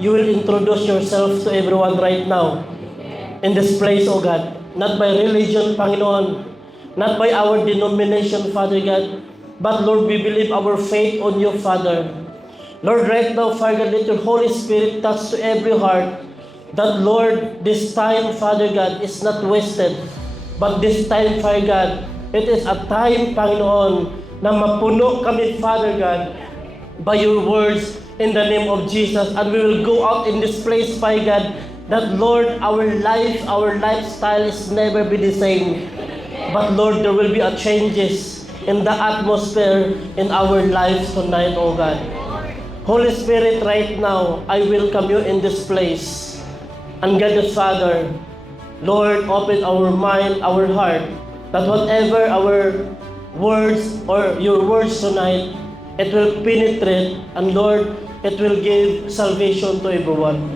you will introduce yourself to everyone right now in this place, O God. Not by religion, Panginoon, not by our denomination, Father God, but Lord, we believe our faith on you, Father. Lord, right now, Father God, let your Holy Spirit touch to every heart that, Lord, this time, Father God, is not wasted. But this time, Father God, it is a time, Panginoon, na mapuno kami, Father God, by your words in the name of Jesus. And we will go out in this place, Father God, that, Lord, our life, our lifestyle is never be the same. But, Lord, there will be a changes in the atmosphere in our lives tonight, O God. Holy Spirit, right now, I welcome you in this place. And God the Father, Lord, open our mind, our heart, that whatever our words or your words tonight, it will penetrate, and Lord, it will give salvation to everyone.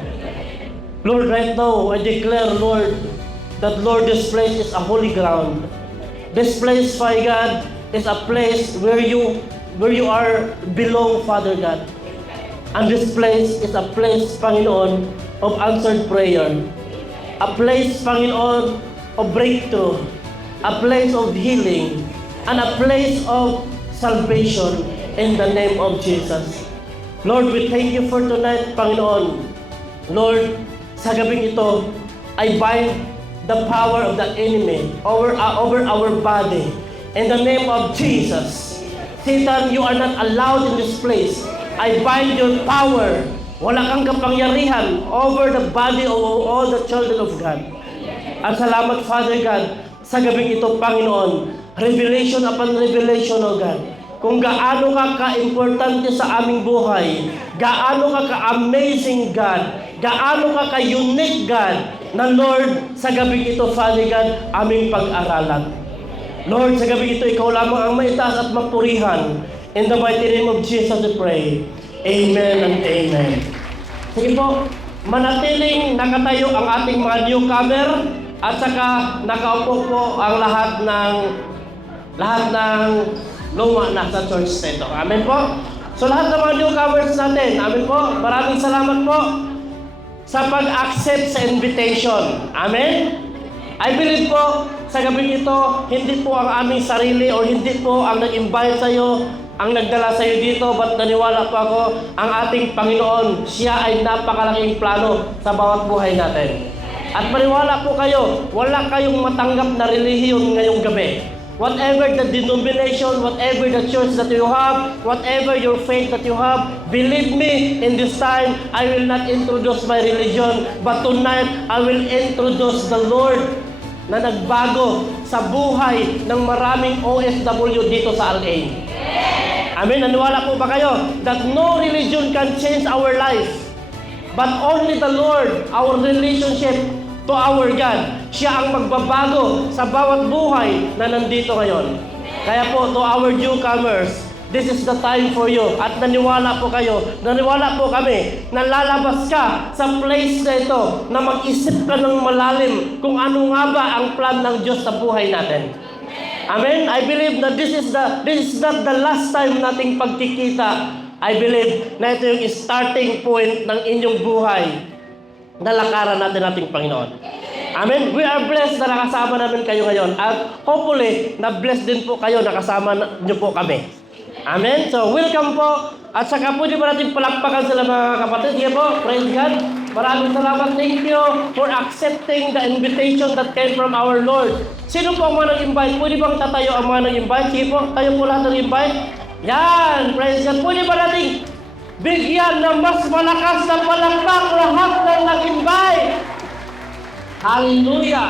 Lord, right now, I declare, Lord, that, Lord, this place is a holy ground. This place, Father God, is a place where you are belong, Father God. And this place is a place, Panginoon, of answered prayer. A place, Panginoon, of breakthrough. A place of healing. And a place of salvation in the name of Jesus. Lord, we thank you for tonight, Panginoon. Lord, sa gabing ito, I bind the power of the enemy over our body. In the name of Jesus. Satan, you are not allowed in this place. I bind your power. Wala kang kapangyarihan over the body of all the children of God. At salamat, Father God, sa gabing ito, Panginoon. Revelation upon revelation, O God. Kung gaano ka ka-importante sa aming buhay, gaano ka ka-amazing God, gaano ka ka-unique God, na Lord, sa gabing ito, Father God, aming pag-aralan. Lord, sa gabing ito, ikaw lamang ang maitaas at mapurihan. In the mighty name of Jesus we pray. Amen and amen. Sige po, manatiling nakatayo ang ating mga newcomer at saka nakaupo po ang lahat ng luma na sa church nito. Amen po. So lahat ng mga newcomers natin, amen po. Maraming salamat po sa pag-accept sa invitation. Amen. I believe po sa gabing ito, hindi po ang aming sarili o hindi po ang nag-invite sa iyo ang nagdala sa iyo dito, but naniwala po ako, ang ating Panginoon, siya ay napakalaking plano sa bawat buhay natin. At maniwala po kayo, wala kayong matanggap na relihiyon ngayong gabi. Whatever the denomination, whatever the church that you have, whatever your faith that you have, believe me, in this time, I will not introduce my religion, but tonight, I will introduce the Lord na nagbago sa buhay ng maraming OFW dito sa LA. Amen? Naniwala po ba kayo that no religion can change our life, but only the Lord, our relationship to our God. Siya ang magbabago sa bawat buhay na nandito ngayon. Kaya po, to our newcomers, this is the time for you. At naniwala po kayo, naniwala po kami, na lalabas ka sa place na ito, na mag-isip ka ng malalim kung ano nga ba ang plan ng Diyos sa buhay natin. Amen? I believe that this is not the last time nating pagkikita. I believe na ito yung starting point ng inyong buhay na lakaran natin ating Panginoon. Amen? We are blessed na nakasama namin kayo ngayon. At hopefully, na-blessed din po kayo, nakasama niyo po kami. Amen? So, welcome po. At saka pwede ba natin palakpakan sila mga kapatid? Sige po, praise God. Maraming salamat. Thank you for accepting the invitation that came from our Lord. Sino po ang mga nag-invite? Pwede bang tatayo ang mga nag-invite? Sige po, tayo po lahat nag-invite. Yan, praise God. Pwede ba natin bigyan ng mas malakas na palakpak lahat ng nag-invite? Hallelujah!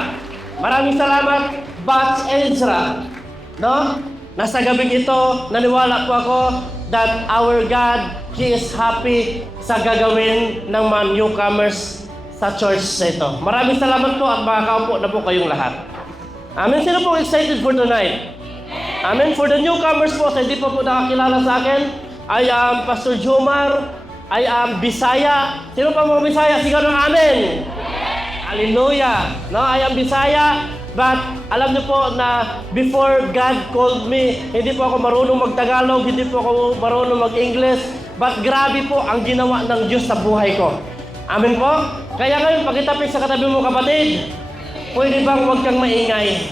Maraming salamat, Batch Ezra. No? Nasa gabing ito, naniwala po ako that our God, He is happy sa gagawin ng mga newcomers sa church nito. Maraming salamat po at makakaupo na po kayong lahat. Amen. Sino po excited for tonight? Amen. For the newcomers po, sa hindi pa po nakakilala sa akin, I am Pastor Jomar. I am Bisaya. Sino pa mga Bisaya? Sigaw ng amen. Hallelujah. No, I am Bisaya. But alam niyo po na before God called me, hindi po ako marunong mag-Tagalog, hindi po ako marunong mag-English. But grabe po ang ginawa ng Diyos sa buhay ko. Amen po? Kaya ngayon, pagkitapik sa katabi mo kapatid, pwede bang huwag kang maingay?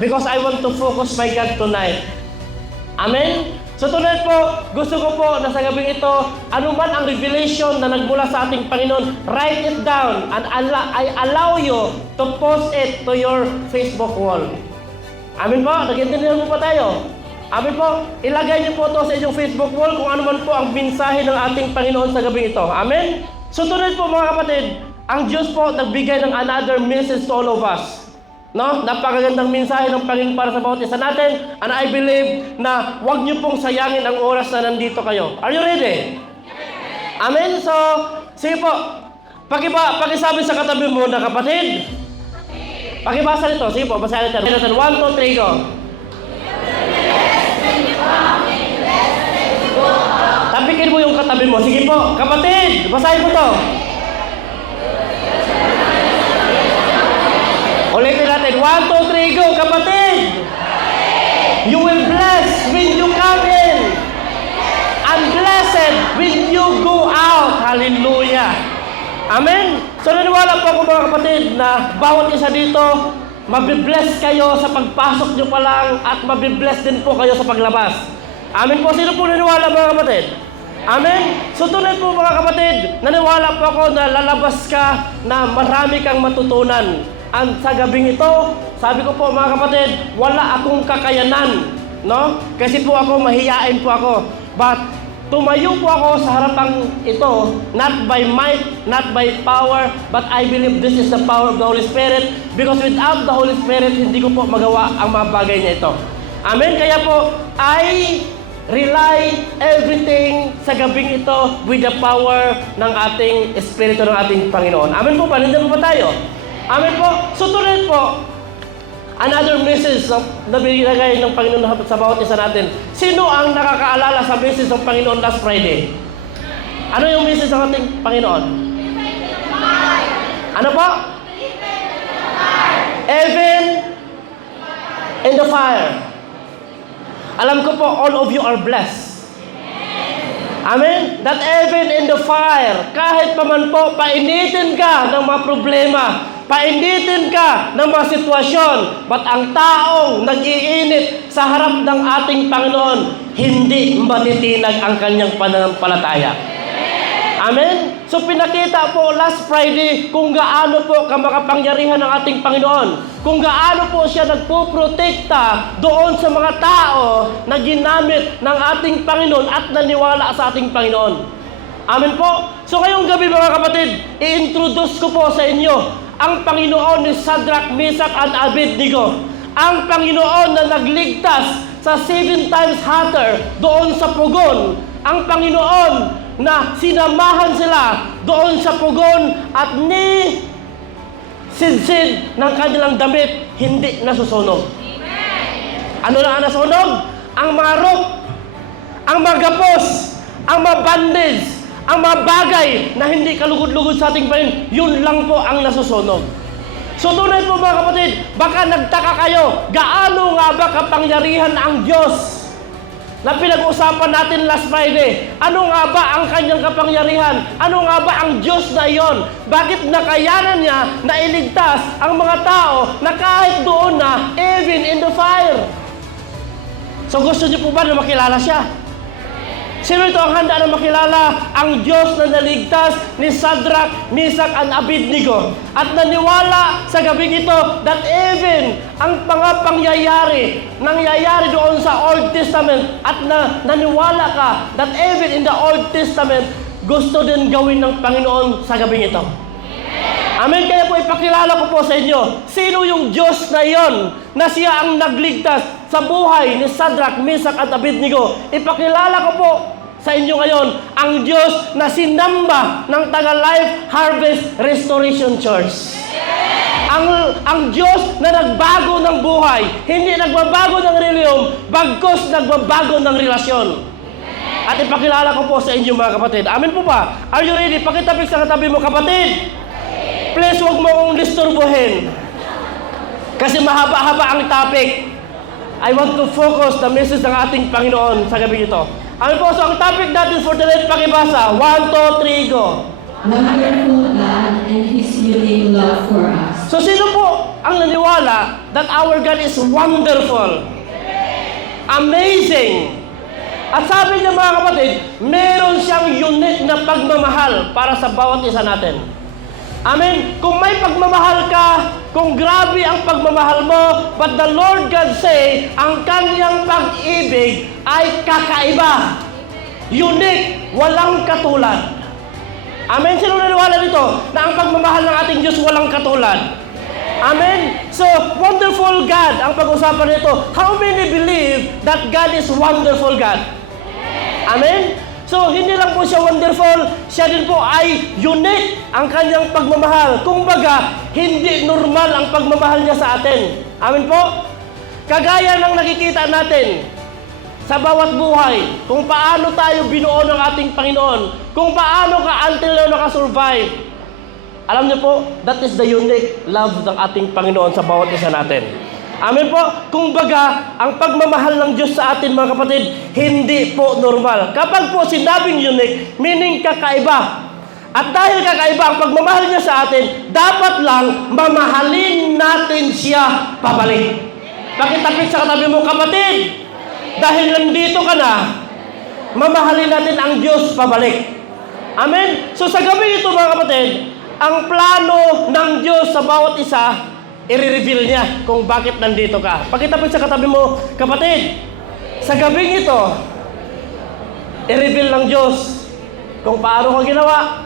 Because I want to focus my God tonight. Amen? So tonight po, gusto ko po na sa gabing ito, anuman ang revelation na nagmula sa ating Panginoon, write it down and I allow you to post it to your Facebook wall. Amen po? Nag-intindihan mo pa tayo? Amen po? Ilagay niyo po ito sa inyong Facebook wall kung anuman po ang mensahe ng ating Panginoon sa gabing ito. Amen? So tonight po mga kapatid, ang Diyos po nagbigay ng another message to all of us. No? Napakagandang mensahe ng Panginoon para sa bawat isa natin. And I believe na huwag niyo pong sayangin ang oras na nandito kayo. Are you ready? Amen? So, sige po. Pakisabi sa katabi mo na kapatid. Pakibasa nito. Sige po, basahin natin. 1, 2, 3, go. Tapikin mo yung katabi mo. Sige po, kapatid. Basahin mo to. Ulitin natin. 1, 2, 3, go, kapatid! You will bless when you come in. And blessed when you go out. Hallelujah. Amen? So naniwala po ako mga kapatid na bawat isa dito, mabibless kayo sa pagpasok nyo pa lang at mabibless din po kayo sa paglabas. Amen po. Sino po naniwala mga kapatid? Amen? So tunay po mga kapatid, naniwala po ako na lalabas ka na marami kang matutunan. At sa gabing ito, sabi ko po mga kapatid, wala akong kakayanan, no? Kasi po ako, mahiyain po ako. But tumayo po ako sa harapang ito, not by might, not by power, but I believe this is the power of the Holy Spirit. Because without the Holy Spirit, hindi ko po magawa ang mga bagay na ito. Amen? Kaya po, I rely everything sa gabing ito with the power ng ating Espiritu ng ating Panginoon. Amen po ba? Nandiyan po ba tayo? Amen po. So tunay po, another message na binigay ng Panginoon sa bawat isa natin. Sino ang nakakaalala sa message ng Panginoon last Friday? Ano yung message ng ating Panginoon? Ano po? Even in the fire. Alam ko po, all of you are blessed. Amen? That even in the fire, kahit pa man po, painitin ka ng mga problema, painitin ka ng mga sitwasyon, but ang taong nag-iinit sa harap ng ating Panginoon, hindi matitinag ang kanyang pananampalataya. Amen? So pinakita po last Friday kung gaano po kamakapangyarihan ng ating Panginoon. Kung gaano po siya nagpuprotekta doon sa mga tao na ginamit ng ating Panginoon at naniwala sa ating Panginoon. Amen po? So ngayong gabi mga kapatid, i-introduce ko po sa inyo ang Panginoon ni Shadrach, Meshach, and Abednego. Ang Panginoon na nagligtas sa 7 times hotter doon sa pugon. Ang Panginoon na sinamahan sila doon sa pugon at ni sidsid ng kanilang damit, hindi nasusunog. Ano na ang nasunog? Ang mga rope, ang mga gapos, ang mga bandage, ang mga bagay na hindi kalugod-lugod sa ating Panginoon, yun lang po ang nasusunog. So tunay po mga kapatid, baka nagtaka kayo, gaano nga ba kapangyarihan ang Diyos na pinag-usapan natin last Friday? Ano nga ba ang kanyang kapangyarihan? Ano nga ba ang Diyos na iyon? Bakit nakayanan niya na iligtas ang mga tao na kahit doon na, even in the fire? So gusto niyo po ba na makilala siya? Sino ito ang handa na makilala? Ang Diyos na naligtas ni Shadrach, Meshach, and Abednego. At naniwala sa gabing ito that even ang mga pangyayari, nangyayari doon sa Old Testament at naniwala ka that even in the Old Testament, gusto din gawin ng Panginoon sa gabing ito. Amen. Kaya po ipakilala ko po sa inyo, sino yung Diyos na iyon na siya ang nagligtas sa buhay ni Shadrach, Meshach, at Abednego. Ipakilala ko po sa inyo ngayon ang Diyos na sinamba ng Taga Life Harvest Restoration Church. Ang Diyos na nagbago ng buhay, hindi nagbabago ng reliyon, bagkus nagbabago ng relasyon. At ipakilala ko po sa inyo mga kapatid. Amen po ba? Are you ready? Pakitapik sa katabi mo, kapatid. Please huwag mo akong disturbuhin. Kasi mahaba-haba ang topic. I want to focus the message ng ating Panginoon sa gabi ito. Amen po, so ang topic natin for tonight, pakibasa. 1, 2, 3, go. wonderful God and His unique love for us. So sino po ang naniwala that our God is wonderful? Amazing! At sabi niya mga kapatid, meron siyang unique na pagmamahal para sa bawat isa natin. Amen? Kung may pagmamahal ka, kung grabe ang pagmamahal mo, but the Lord God say, ang kanyang pag-ibig ay kakaiba. Unique, walang katulad. Amen? Sino naniwala dito na ang pagmamahal ng ating Diyos walang katulad? Amen? So, wonderful God ang pag-usapan nito. How many believe that God is wonderful God? Amen? So, hindi lang po siya wonderful, siya din po ay unique ang kanyang pagmamahal. Kung baga, hindi normal ang pagmamahal niya sa atin. Amen po? Kagaya ng nakikita natin sa bawat buhay, kung paano tayo binuo ng ating Panginoon, kung paano ka until now nakasurvive. Alam niyo po, that is the unique love ng ating Panginoon sa bawat isa natin. Amen po? Kung baga, ang pagmamahal ng Diyos sa atin mga kapatid, hindi po normal. Kapag po sinabing unique, meaning kakaiba. At dahil kakaiba ang pagmamahal niya sa atin, dapat lang mamahalin natin siya pabalik. Pakitapit sa katabi mo, kapatid, dahil nandito ka na, mamahalin natin ang Diyos pabalik. Amen? So sa gabi ito mga kapatid, ang plano ng Diyos sa bawat isa, i-reveal niya kung bakit nandito ka. Pakitapit sa katabi mo, kapatid, sa gabing ito, i-reveal ng Diyos kung paano ka ginawa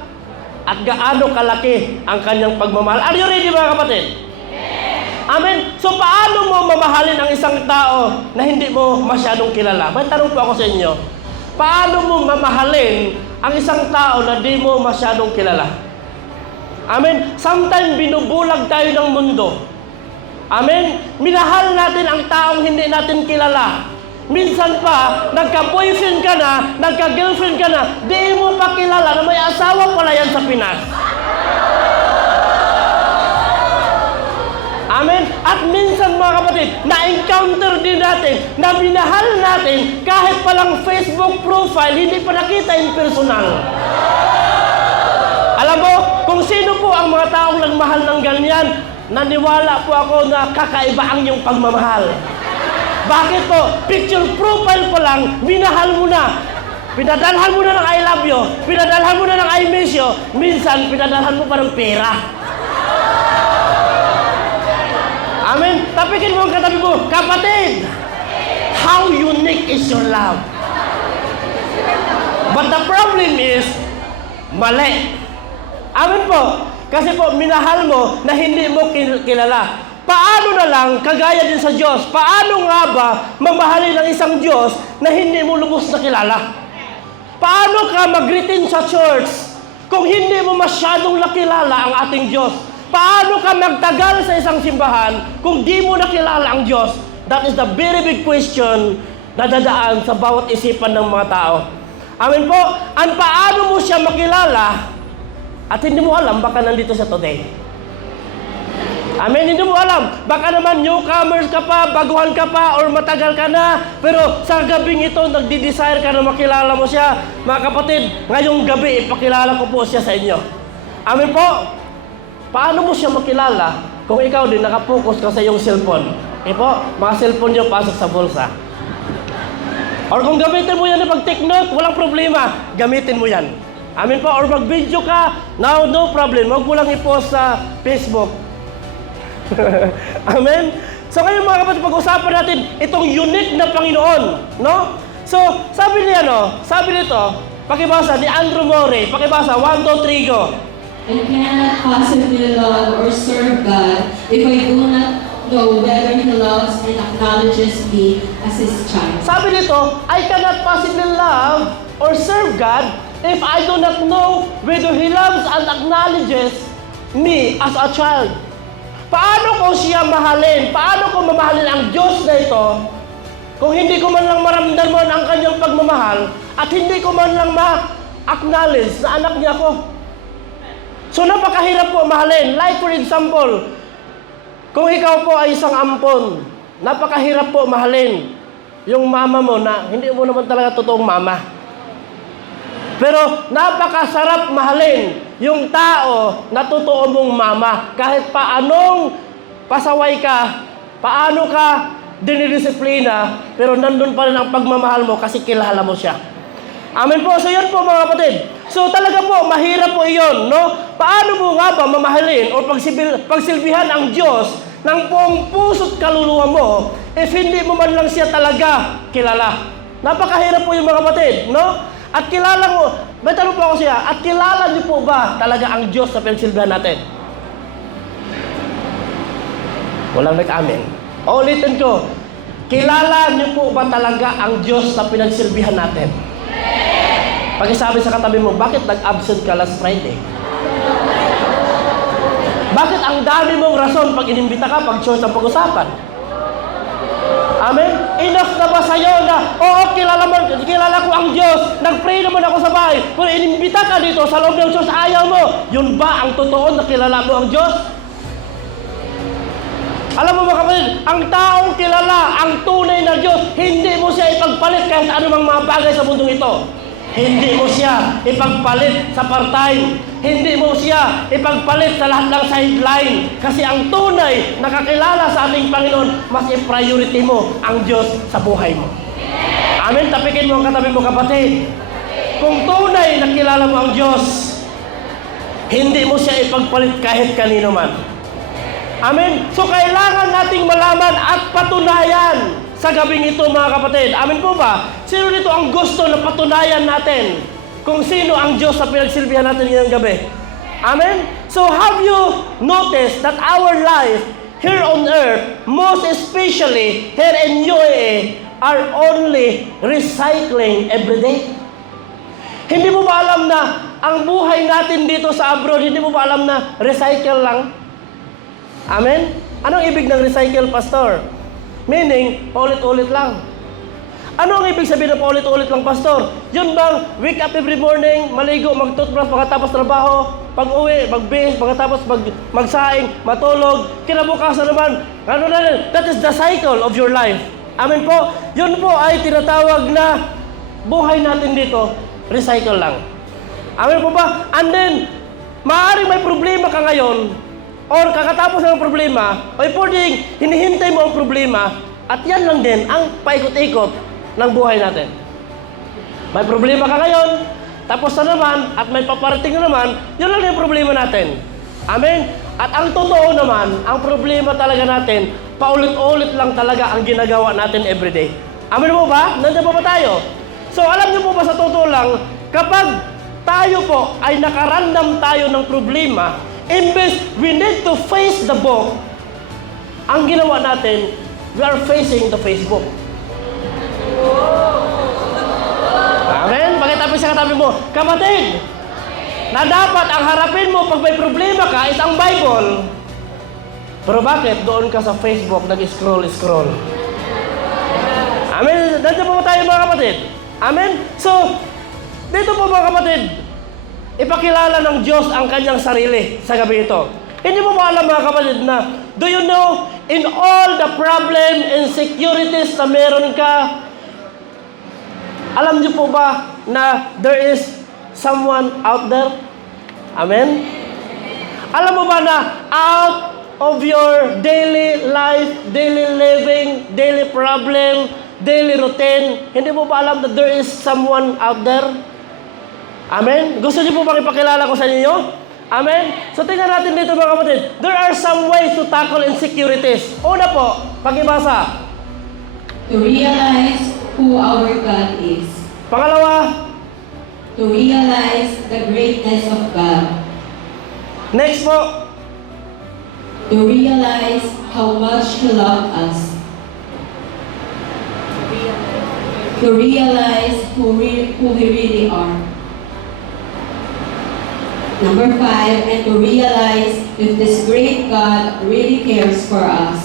at gaano kalaki ang kanyang pagmamahal. Are you ready mga kapatid? Amen? So paano mo mamahalin ang isang tao na hindi mo masyadong kilala? May tanong po ako sa inyo. Paano mo mamahalin ang isang tao na di mo masyadong kilala? Amen? Sometimes binubulag tayo ng mundo. Amen? Minahal natin ang taong hindi natin kilala. Minsan pa, nagka-boyfriend ka na, nagka-girlfriend ka na, di mo pa kilala na may asawa pala yan sa Pinas. Amen? At minsan mga kapatid, na-encounter din natin, na minahal natin, kahit palang Facebook profile, hindi pa nakita in personal. Alam mo, kung sino po ang mga taong nagmahal ng ganyan, naniwala po ako na kakaiba ang iyong pagmamahal. Bakit po? Picture profile pa lang, minahal mo na. Pinadalhan mo na ng I love you, pinadalhan mo na ng I miss you, minsan pinadalhan mo pa ng pera. Amen? Tapikin mo ang katabi mo, kapatid, how unique is your love? But the problem is, mali. Amen po. Kasi po, minahal mo na hindi mo kilala. Paano na lang, kagaya din sa Diyos, paano nga ba mamahalin ng isang Diyos na hindi mo lubos na kilala? Paano ka mag-greeting sa church kung hindi mo masyadong nakilala ang ating Diyos? Paano ka magtagal sa isang simbahan kung di mo nakilala ang Diyos? That is the very big question na dadaan sa bawat isipan ng mga tao. Amen po? Ang paano mo siya makilala at hindi mo alam, baka nandito siya today. Amen, hindi mo alam. Baka naman newcomers ka pa, baguhan ka pa, or matagal ka na. Pero sa gabing ito, nagdi-desire ka na makilala mo siya. Mga kapatid, ngayong gabi, ipakilala ko po siya sa inyo. Amen po? Paano mo siya makilala kung ikaw din nakapokus ka sa iyong cellphone? Okay po, mga cellphone nyo pasok sa bulsa. Or kung gamitin mo yan na pag-take note, walang problema. Gamitin mo yan. Amen po, or mag-video ka, no problem. Huwag mo lang i-post sa Facebook. Amen? So ngayon mga kapatid, pag-usapan natin itong unique na Panginoon, no? So, sabi niya, sabi nito, pakibasa ni Andrew Murray, pakibasa, 1, 2, 3, go. I cannot possibly love or serve God if I do not know whether He loves and acknowledges me as His child. Sabi nito, I cannot possibly love or serve God if I do not know whether He loves and acknowledges me as a child. Paano ko siya mahalin? Paano ko mamahalin ang Diyos na ito kung hindi ko man lang maramdaman ang kanyang pagmamahal at hindi ko man lang ma-acknowledge na anak niya ako? So napakahirap po mahalin. Like for example, kung ikaw po ay isang ampon, napakahirap po mahalin yung mama mo na hindi mo naman talaga totoong mama. Pero napakasarap mahalin yung tao na totoo mong mama. Kahit paanong pasaway ka, paano ka dinidisiplina, pero nandun pa rin ang pagmamahal mo kasi kilala mo siya. Amen po. So yun po mga kapatid. So talaga po, mahirap po iyon, no? Paano mo nga ba mamahalin o pagsilbihan ang Diyos ng buong puso't kaluluwa mo if hindi mo man lang siya talaga kilala? Napakahirap po yung mga kapatid, no? At kilala mo, may tanong po ako siya, at kilala niyo po ba talaga ang Diyos na pinagsilbihan natin? Walang nag-amen. Ulitin ko, kilala niyo po ba talaga ang Diyos na pinagsilbihan natin? Pag-isabi sa katabi mo, bakit nag-absent ka last Friday? Bakit ang dami mong rason pag inimbita ka, pag church ang pag-usapan? Amen? Enough na ba sa'yo na, oo, kilala ko ang Diyos, nag-pray naman ako sa bahay, pero inimbita ka dito sa loob ng church, ayaw mo. Yun ba ang totoo na kilala mo ang Diyos? Alam mo mga kapatid, ang taong kilala, ang tunay na Diyos, hindi mo siya ipagpalit kahit anumang mga bagay sa mundong ito. Hindi mo siya ipagpalit sa part-time. Hindi mo siya ipagpalit sa lahat ng sideline. Kasi ang tunay na kakilala sa ating Panginoon, mas i-priority mo ang Diyos sa buhay mo. Amen? Tapikin mo ang katabi mo, kapatid. Kung tunay na kilala mo ang Diyos, hindi mo siya ipagpalit kahit kanino man. Amen? So kailangan nating malaman at patunayan sa gabing ito mga kapatid. Amen po ba? Sino dito ang gusto na patunayan natin kung sino ang Diyos sa pinagsilbihan natin ngayong gabi? Amen? So have you noticed that our life here on earth, most especially here in UAE, are only recycling every day? Hindi mo ba alam na ang buhay natin dito sa abroad, hindi mo ba alam na recycle lang? Amen? Anong ibig ng recycle, Pastor? Meaning, paulit-ulit lang. Ano ang ibig sabihin ng paulit-ulit lang, Pastor? Yun bang wake up every morning, maligo, mag-toothbrush, pagkatapos trabaho, pag-uwi, mag-base, pagkatapos magsaing, matulog, kinabukasan naman, ano na rin? That is the cycle of your life. Amen po? Yun po ay tinatawag na buhay natin dito, recycle lang. Amen po ba? And then, maaaring may problema ka ngayon, or kakatapos ng problema, o pwedeng hinihintay mo ang problema, at yan lang din ang paikot-ikot ng buhay natin. May problema ka ngayon, tapos na naman, at may paparating na naman, yun lang yung problema natin. Amen? At ang totoo naman, ang problema talaga natin, paulit-ulit lang talaga ang ginagawa natin everyday. Amen mo ba? Nandiyan pa ba tayo? So alam niyo po ba sa totoo lang, kapag tayo po ay nakarandam tayo ng problema, imbes we need to face the book, ang ginawa natin, we are facing the Facebook. Amen? Pagkatabi sa katabi mo, kapatid, na dapat ang harapin mo pag may problema ka is ang Bible. Pero bakit doon ka sa Facebook nag-scroll? Amen? Nandiyan po tayo mga kapatid. Amen? So, dito po mga kapatid, ipakilala ng Diyos ang kanyang sarili sa gabi ito. Hindi mo ba alam mga kapatid na, do you know, in all the problem and insecurities na meron ka, alam niyo po ba na there is someone out there? Amen? Alam mo ba na out of your daily life, daily living, daily problem, daily routine, hindi mo ba alam that there is someone out there? Amen? Gusto niyo po bang ipakilala ko sa inyo? Amen? So tingnan natin dito mga kapatid. There are some ways to tackle insecurities. Una po, pakibasa. To realize who our God is. Pangalawa. To realize the greatness of God. Next po. To realize how much He loved us. To realize who we really are. Number 5, and to realize if this great God really cares for us.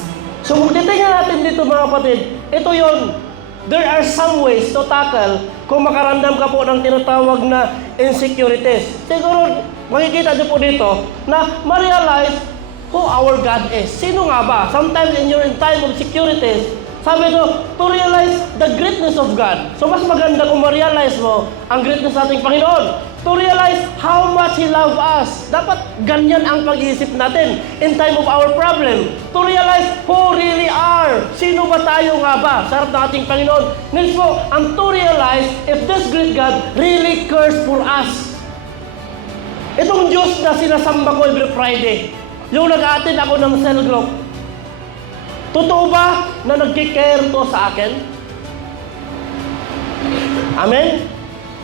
So kung titingnan natin dito mga kapatid, ito yon. There are some ways to tackle kung makaramdam ka po ng tinatawag na insecurities. Siguro makikita niyo po dito na ma-realize who our God is. Sino nga ba? Sometimes in your time of securities, sabi ko, to realize the greatness of God. So mas maganda kung ma-realize mo ang greatness nating Panginoon. to realize how much He loves us. Dapat ganyan ang pag-iisip natin in time of our problem. To realize who really are. Sino ba tayo nga ba sa harap ng ating Panginoon? Next po, and to realize if this great God really cares for us. Itong Diyos na sinasamba ko every Friday, yung nag-attend ako ng cell group, totoo ba na nag-care to sa akin? Amen?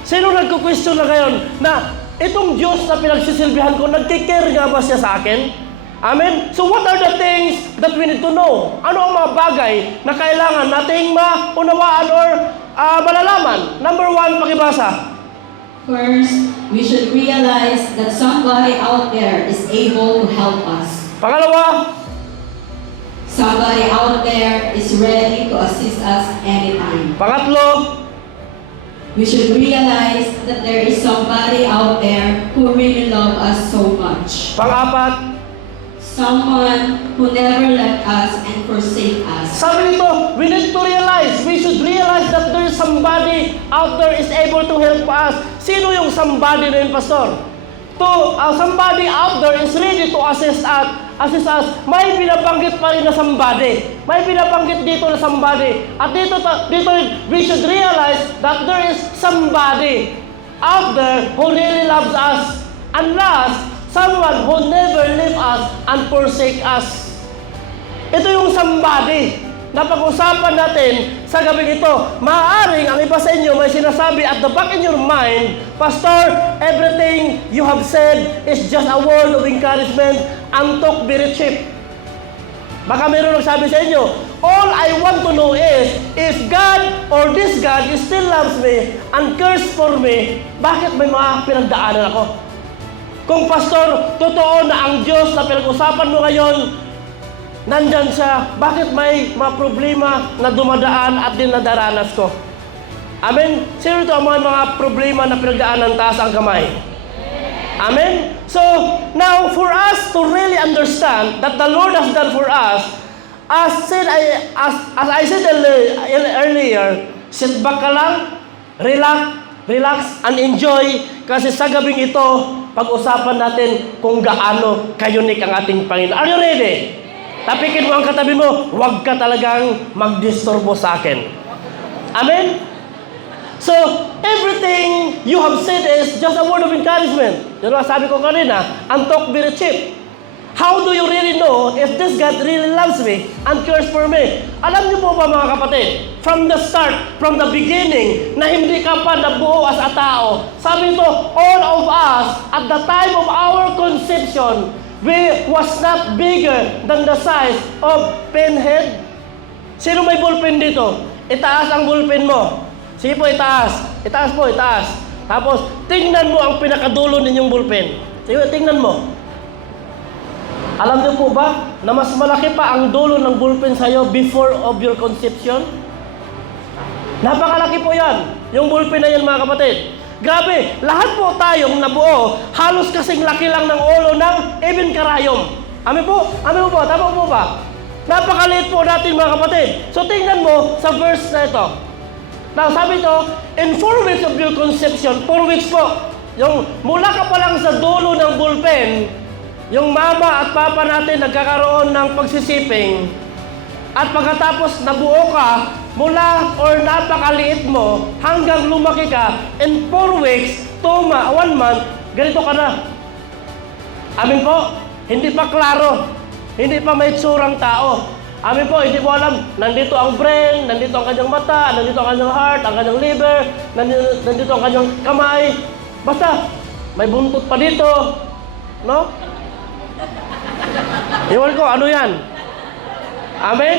Sino nagko-question na ngayon na itong Diyos na pinagsisilbihan ko, nag-care nga ba siya sa akin? Amen? So what are the things that we need to know? Ano ang mga bagay na kailangan nating maunawaan or malalaman? Number 1, pakibasa. First, we should realize that somebody out there is able to help us. Pangalawa, Somebody out there is ready to assist us anytime. pangatlo, We should realize that there is somebody out there who really loves us so much. pang-apat, Someone who never left us and forsake us. sabi nito, we need to realize, we should realize that there is somebody out there is able to help us. Sino yung somebody na yun, Pastor? Somebody out there is ready to assist us. May binabanggit pa rin na somebody. May binabanggit dito na somebody. At dito we should realize that there is somebody out there who really loves us. And last, someone who never leave us and forsake us. Ito yung somebody na pag-usapan natin sa gabi ito. Maaaring ang iba sa inyo may sinasabi at the back in your mind, Pastor, everything you have said is just a word of encouragement and talk very cheap. Baka meron nagsabi sa inyo, all I want to know is, if God or this God still loves me and cares for me, bakit may mga pinagdaanan ako? Kung Pastor, totoo na ang Diyos na pinag-usapan mo ngayon, nandyan siya, bakit may mga problema na dumadaan at dinadaranas ko? Amen? Sino ito ang mga problema na pinagdaanan? Taas ang kamay. Amen? So, now for us to really understand that the Lord has done for us, as I said earlier, sit back ka lang, relax and enjoy, kasi sa gabing ito, pag-usapan natin kung gaano ka-unique ang ating Panginoon. Are you ready? Tapikin mo ang katabi mo, huwag ka talagang magdisturbo sa akin. Amen? So, everything you have said is just a word of encouragement. Yun ang sabi ko kanina, and talk very cheap. How do you really know if this God really loves me and cares for me? Alam niyo po ba mga kapatid, from the start, from the beginning, na hindi ka pa nabuo as a tao, sabi ito, all of us, at the time of our conception, we was not bigger than the size of penhead. Sino may ballpen dito? Itaas ang ballpen mo. Sige po, itaas. Itaas po, itaas. Tapos, tingnan mo ang pinakadulo ninyong ballpen. Sige, tingnan mo. Alam niyo po ba na mas malaki pa ang dulo ng ballpen sa'yo before of your conception? Napakalaki po yan. Yung ballpen na yan, mga kapatid. Grabe, lahat po tayong nabuo, halos kasing laki lang ng ulo ng Eben Karayom. Amin po? Amin po? Tama po ba? Napakaliit po natin mga kapatid. So tingnan mo sa verse na ito. Now sabi ito, in 4 weeks of your conception, 4 weeks po, yung mula ka pa lang sa dulo ng ballpen, yung mama at papa natin nagkakaroon ng pagsisiping, at pagkatapos nabuo ka, mula or napakaliit mo hanggang lumaki ka, in 4 weeks, 1 month, ganito ka na. Amin po, hindi pa klaro, hindi pa may tsurang tao. Amin po, hindi po alam, nandito ang brain, nandito ang kanyang mata, nandito ang kanyang heart, ang kanyang liver, nandito ang kanyang kamay. Basta, may buntot pa dito, no? Iwan ko, ano yan? Amen?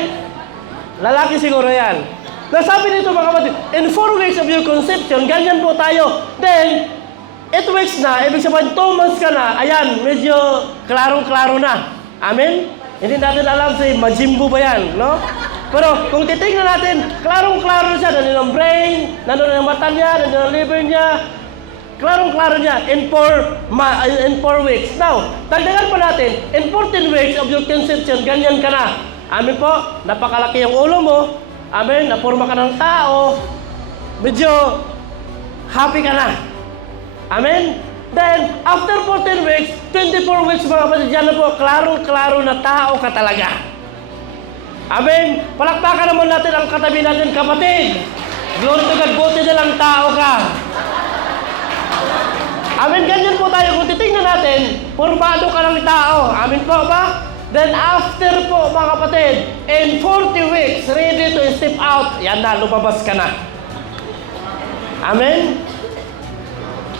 Lalaki siguro yan. Nasabi nito mga kapatid, in 4 weeks of your conception, ganyan po tayo. Then, 8 weeks na, ibig sabihin 2 months ka na, ayan, medyo klarong-klaro na. Amen? Hindi natin alam si Majimbo ba yan, no? Pero kung titingnan natin, klarong-klaro siya, nandun ang brain, nandun ang mata niya, nandun ang liver niya, klarong-klaro niya in 4 weeks. Now, dagdagan pa natin, in 14 weeks of your conception, ganyan ka na. Amen po, napakalaki yung ulo mo. Amen, napurma ka ng tao. Medyo happy ka na. Amen? Then, after 14 weeks, 24 weeks mga kapatid, yan na po, klarong-klaro na tao ka talaga. Amen? Palakpakan naman natin ang katabi natin, kapatid. Glory to God, buti na lang tao ka. Amen, ganyan po tayo. Kung titingnan natin, formado ka ng tao. Amen po ba? Then after po mga kapatid, in 40 weeks, ready to step out, yan na, lumabas ka na. Amen?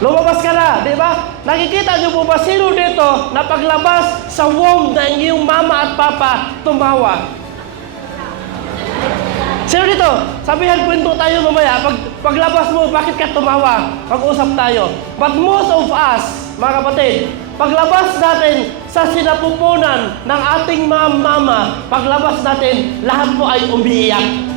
Lumabas ka na, di ba? Nakikita niyo po ba sino dito na paglabas sa womb ng iyong mama at papa, tumawa? Sino dito? Sabihan, kwento tayo mamaya. Paglabas mo, bakit ka tumawa? Pag-usap tayo. But most of us, mga kapatid, paglabas natin sa sinapupunan ng ating mga mama, paglabas natin, lahat po ay umiiyak.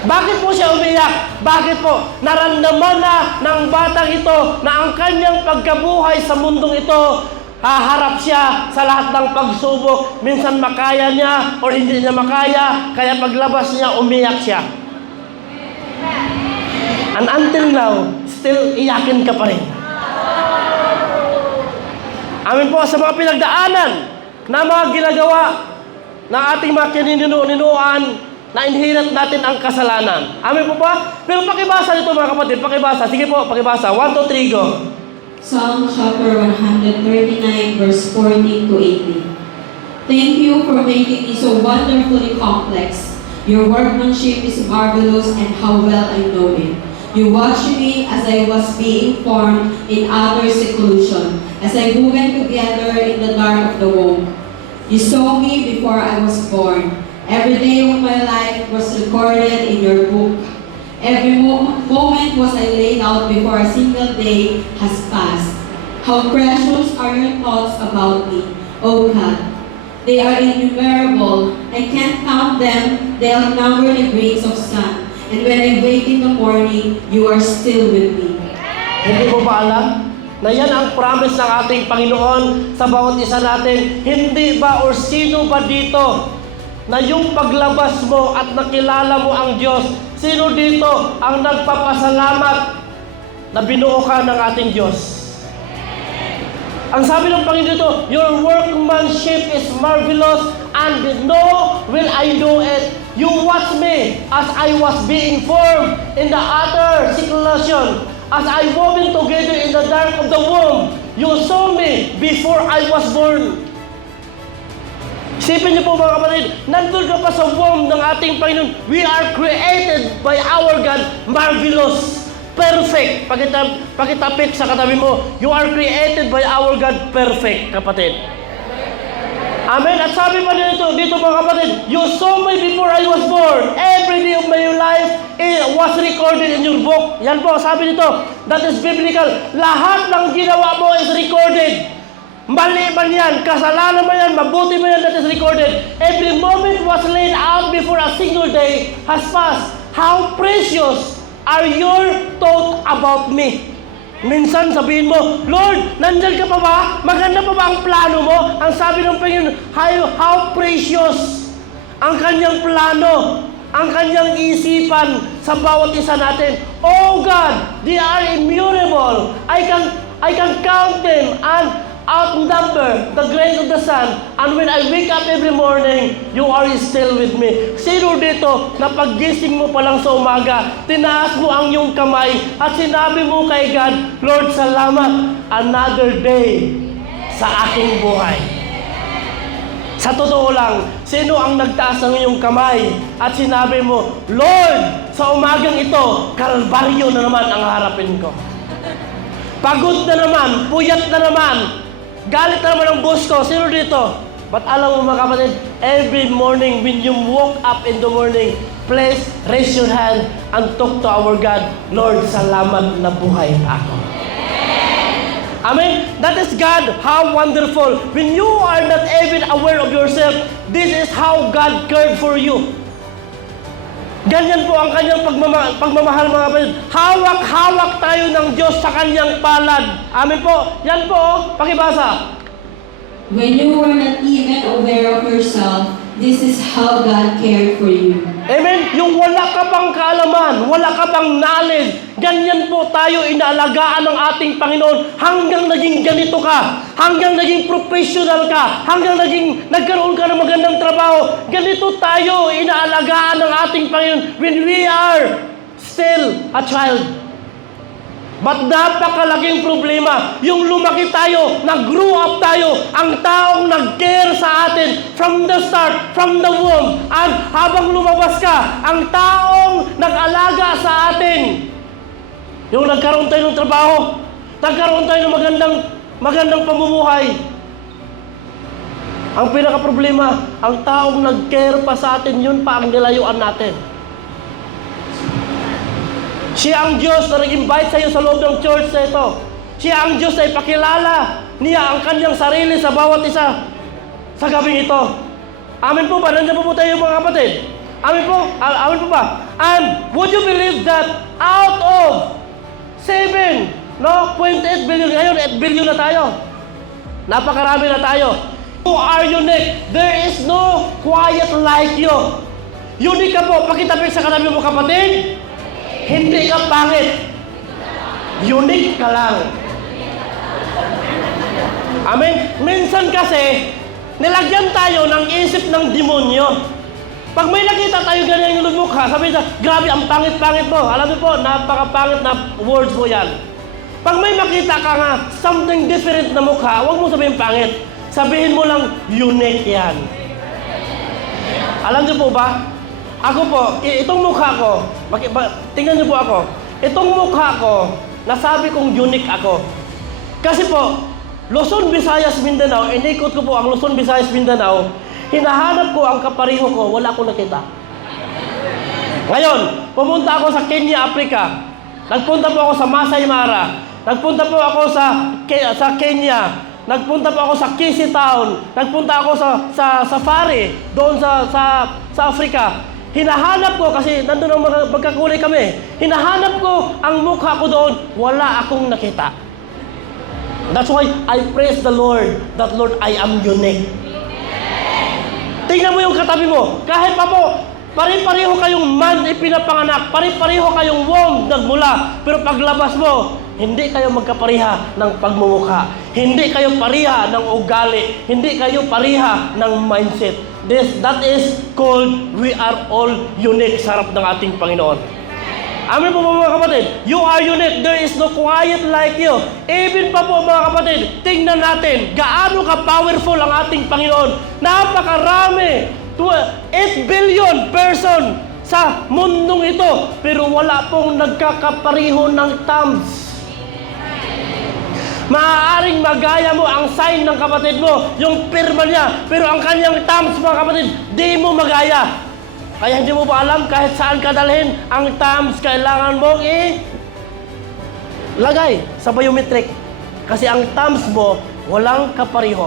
Bakit po siya umiyak? Bakit po? Naramdaman na ng batang ito na ang kanyang pagkabuhay sa mundong ito, haharap siya sa lahat ng pagsubok. Minsan makaya niya o hindi niya makaya, kaya paglabas niya, umiyak siya. And until now, still iyakin ka pa rin. Amin po sa mga pinagdaanan na mga ginagawa ng ating mga kinininuan, na inherit natin ang kasalanan. Amin po ba? Pero pakibasa nito mga kapatid, pakibasa. Sige po, pakibasa. 1, 2, 3, go. Psalm chapter 139, verse 14 to 18. Thank you for making me so wonderfully complex. Your workmanship is marvelous, and how well I know it. You watched me as I was being formed in utter seclusion, as I woven together in the dark of the womb. You saw me before I was born. Every day of my life was recorded in your book. Every moment was I laid out before a single day has passed. How precious are your thoughts about me, O God. They are innumerable. I can't count them. They outnumber the grains of sun. And when I wake in the morning, you are still with me. Hindi mo ba alam na yan ang promise ng ating Panginoon sa bawat isa natin? Hindi ba or sino ba dito na yung paglabas mo at nakilala mo ang Diyos, sino dito ang nagpapasalamat na binuo ka ng ating Diyos? Ang sabi ng Panginoon dito, your workmanship is marvelous, and no will I do it. You watched me as I was being formed in the utter seclusion, as I woven together in the dark of the womb. You saw me before I was born. Isipin niyo po mga kapatid, nandun ka pa sa womb ng ating Panginoon. We are created by our God, marvelous, perfect. Pakitapik sa katabi mo, you are created by our God, perfect, kapatid. Amen. At sabi pa dito mga kapatid, you saw me before I was born. Every day of my life was recorded in your book. Yan po, sabi dito, that is biblical. Lahat ng ginawa mo is recorded. Mali man yan, kasalanan man yan, mabuti man yan, that is recorded. Every moment was laid out before a single day has passed. How precious are your thoughts about me? Minsan sabihin mo, Lord, nandyan ka pa ba? Maganda pa ba ang plano mo? Ang sabi ng Panginoon, how precious ang kanyang plano, ang kanyang isipan sa bawat isa natin. Oh God, they are immutable. I can count them and outnumber the grains of the sun, and when I wake up every morning, you are still with me. Sino dito na paggising mo pa lang sa umaga, tinaas mo ang iyong kamay at sinabi mo kay God, Lord, salamat, another day sa aking buhay. Sa totoo lang, sino ang nagtaas ng iyong kamay at sinabi mo, Lord, sa umagang ito, kalbaryo na naman ang harapin ko. Pagod na naman, puyat na naman, galit na naman ang boss ko. Sino dito? But alam mo mga kapatid, every morning when you woke up in the morning, please raise your hand and talk to our God, Lord, salamat na buhay ako. Amen? That is God, how wonderful. When you are not even aware of yourself, this is how God cared for you. Ganyan po ang kanyang pagmamahal mga kapatid. Hawak-hawak tayo ng Diyos sa kanyang palad. Amen po. Yan po, pakibasa. When you were not even aware of yourself, This is how God cared for you. Amen? Yung wala ka pang kaalaman, wala ka pang knowledge, ganyan po tayo inaalagaan ng ating Panginoon hanggang naging ganito ka, hanggang naging professional ka, hanggang nagkaroon ka ng magandang trabaho. Ganito tayo inaalagaan ng ating Panginoon when we are still a child. But napakalaking problema, yung lumaki tayo, nag-grow up tayo, ang taong nag-care sa atin from the start, from the womb, at habang lumabas ka, ang taong nag-alaga sa atin. Yung nagkaroon tayo ng trabaho, nagkaroon tayo ng magandang pamumuhay. Ang pinaka-problema, ang taong nag-care pa sa atin, yun pa ang nilayuan natin. Siya ang Diyos na nag-invite sa iyo sa loob ng church na ito. Siya ang Diyos na ipakilala niya ang kanyang sarili sa bawat isa sa gabing ito. Amen po ba? Nandiyan po tayo mga kapatid. Amen po? Amen po ba? And would you believe that out of 7.8 billion, ngayon 8 billion na tayo. Napakarami na tayo. You are unique. There is no quiet like you. Unique ka po. Pakitabi sa katabi mo kapatid. Hindi ka pangit. Unique ka lang. Amen? Minsan kasi, nilagyan tayo ng isip ng demonyo. Pag may nakita tayo ganyan yung mukha, sabi niya, grabe, ang pangit-pangit mo. Alam niyo po, napaka-pangit na words mo yan. Pag may makita ka nga, something different na mukha, huwag mo sabihin pangit. Sabihin mo lang, unique yan. Alam niyo po ba? Ako po, itong mukha ko, tingnan niyo po ako, itong mukha ko, nasabi kong unique ako. Kasi po, Luzon, Visayas, Mindanao, inikot ko po ang Luzon, Visayas, Mindanao, hinahanap ko ang kapariho ko, wala akong nakita. Ngayon, pumunta ako sa Kenya, Africa. Nagpunta po ako sa Masai Mara. Nagpunta po ako sa Kenya. Nagpunta po ako sa Kisi Town. Nagpunta ako sa safari, doon sa Africa. Hinahanap ko, kasi nandun ang magkakulay kami. Hinahanap ko ang mukha ko doon, wala akong nakita. That's why I praise the Lord, that Lord, I am unique. Tingnan mo yung katabi mo, kahit pa po, pare-pareho kayong man ipinapanganak, pare-pareho kayong womb nagmula, pero paglabas mo, hindi kayo magkapariha ng pagmumukha, hindi kayo pariha ng ugali, hindi kayo pariha ng mindset. That is called, we are all unique sa harap ng ating Panginoon. Amen po mga kapatid, you are unique, there is no quiet like you. Even pa po mga kapatid, tingnan natin, gaano ka-powerful ang ating Panginoon. Napakarami, 8 billion person sa mundong ito, pero wala pong nagkakapariho ng thumbs. Maaaring magaya mo ang sign ng kapatid mo, yung pirma niya, pero ang kanyang thumbs mga kapatid, di mo magaya. Kaya hindi mo ba alam kahit saan ka dalhin, ang thumbs kailangan mong lagay sa biometric. Kasi ang thumbs mo, walang kapariho.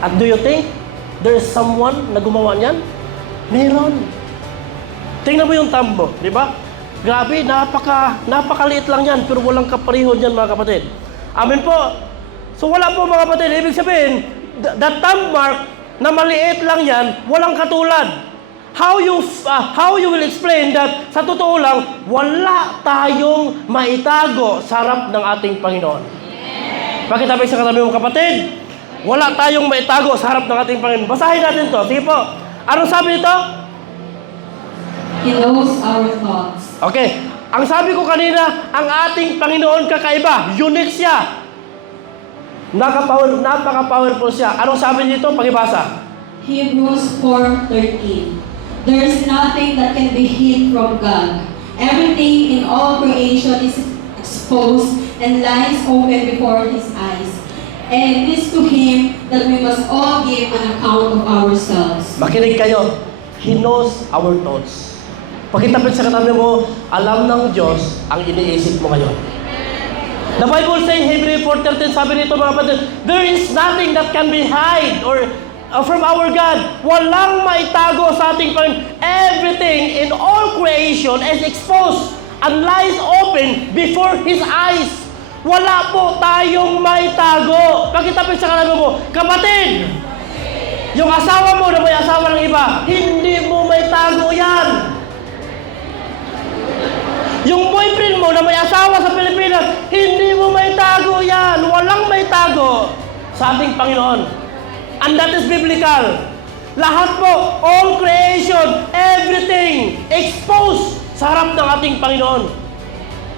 At do you think there's someone na gumawa niyan? Meron. Tingnan mo yung thumb mo, di ba? Grabe, napakaliit lang yan, pero walang kapariho niyan mga kapatid. Amen po. So wala po mga kapatid, ibig sabihin, the thumb mark na maliit lang yan, walang katulad. How you will explain that sa totoo lang, wala tayong maitago sa harap ng ating Panginoon. Pakitabi sa katabi mo kapatid, wala tayong maitago sa harap ng ating Panginoon. Basahin natin to. Sige po. Anong sabi nito? He knows our thoughts. Okay. Ang sabi ko kanina, ang ating Panginoon kakaiba. Unique siya. Napaka-powerful siya. Anong sabi dito? Pakibasa. Hebrews 4:13. There is nothing that can be hid from God. Everything in all creation is exposed and lies open before His eyes. And it is to Him that we must all give an account of ourselves. Makinig kayo. He knows our thoughts. Pagkitabi sa katabi mo, alam ng Diyos ang iniisip mo ngayon. The Bible says, Hebrews 4:13, sabi nito mga kapatid, there is nothing that can be hide or from our God. Walang maitago sa ating Panginoon. Everything in all creation is exposed and lies open before His eyes. Wala po tayong maitago. Pagkitabi sa katabi mo, kapatid, Yung asawa mo na may asawa ng iba, hindi mo may tago yan. Yung boyfriend mo na may asawa sa Pilipinas, hindi mo may tago yan. Walang may tago sa ating Panginoon. And that is biblical. Lahat po, all creation, everything, exposed sa harap ng ating Panginoon.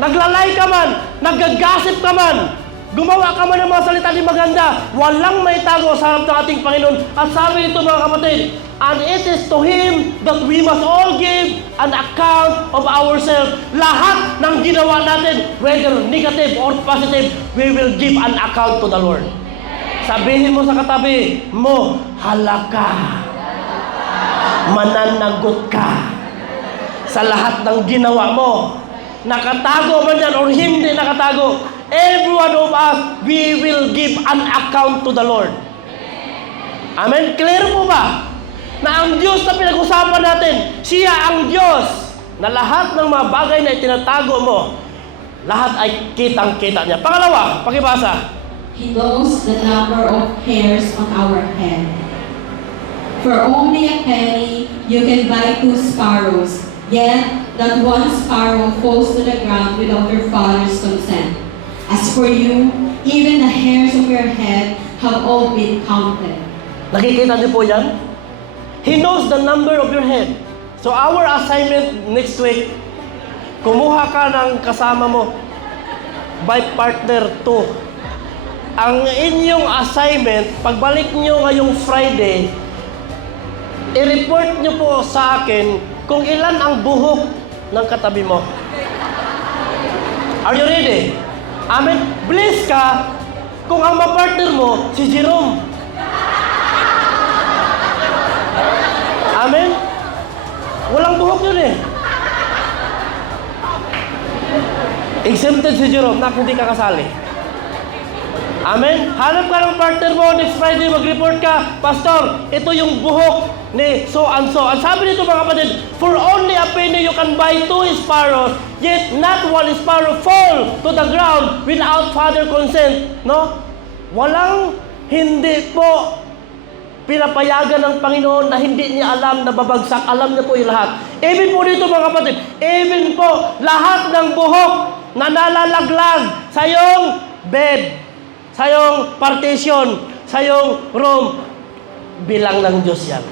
Naglalay ka man, nagagasip ka man, gumawa ka man ng mga salita di maganda, walang may tago sa harap ng ating Panginoon. At sabi nito mga kapatid, and it is to Him that we must all give an account of ourselves. Lahat ng ginawa natin, whether negative or positive, we will give an account to the Lord. Sabihin mo sa katabi mo, halaka, mananagot ka sa lahat ng ginawa mo. Nakatago man yan or hindi nakatago, every one of us, we will give an account to the Lord. Amen? Clear po ba? Na ang Diyos na pinag-usapan natin, siya ang Diyos na lahat ng mga bagay na itinatago mo, lahat ay kitang-kita niya. Pangalawa, pakibasa. He knows the number of hairs on our head. For only a penny, you can buy 2 sparrows. Yet, not one sparrow falls to the ground without your Father's consent. As for you, even the hairs of your head have all been counted. Nakikita niyo po yan? He knows the number of your head. So our assignment next week, kumuha ka ng kasama mo, by partner 2. Ang inyong assignment, pagbalik nyo ngayong Friday, i-report nyo po sa akin kung ilan ang buhok ng katabi mo. Are you ready? Amen? Bless ka kung ang mapartner mo, si Jerome. Amen? Walang buhok yun eh. Exempted si Jerome, hindi ka kasali. Amen? Hanap ka ng partner mo, next Friday mag-report ka, Pastor, ito yung buhok ni so and so. At sabi nito mga kapatid, for only a penny you can buy 2 sparrows, yet not 1 sparrow fall to the ground without Father consent. No? Walang hindi po pinapayagan ng Panginoon na hindi niya alam na babagsak. Alam niya po yung lahat. Even po dito mga kapatid, even po lahat ng buhok na nalalaglag sa iyong bed, sa iyong partition, sa iyong room, bilang ng Diyos yan.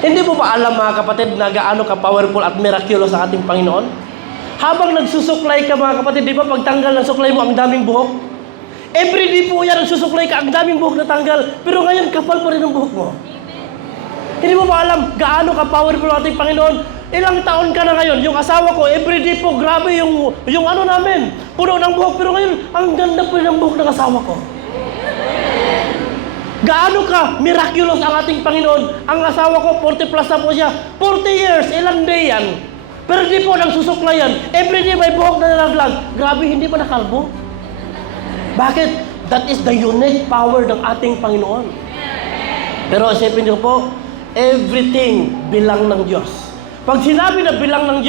Hindi mo ba alam mga kapatid na gaano ka-powerful at miraculous ang ating Panginoon? Habang nagsusuklay ka mga kapatid, di ba pagtanggal ng suklay mo, ang daming buhok? Every day po yan, nagsusuklay ka, ang daming buhok na tanggal. Pero ngayon, kapal pa rin ang buhok mo. Hindi mo ba alam gaano ka-powerful ang ating Panginoon? Ilang taon ka na ngayon, yung asawa ko, everyday po, grabe yung ano namin, puno ng buhok, pero ngayon, ang ganda po ng buhok ng asawa ko. Gaano ka miraculous ang ating Panginoon? Ang asawa ko, 40 plus na po siya, 40 years, ilang day yan. Pero di po nagsusuklayan, everyday may buhok na nalaglag. Grabe, hindi pa nakalbo. Bakit? That is the unique power ng ating Panginoon. Pero isipin niyo po, everything bilang ng Diyos. Pag sinabi na bilang ng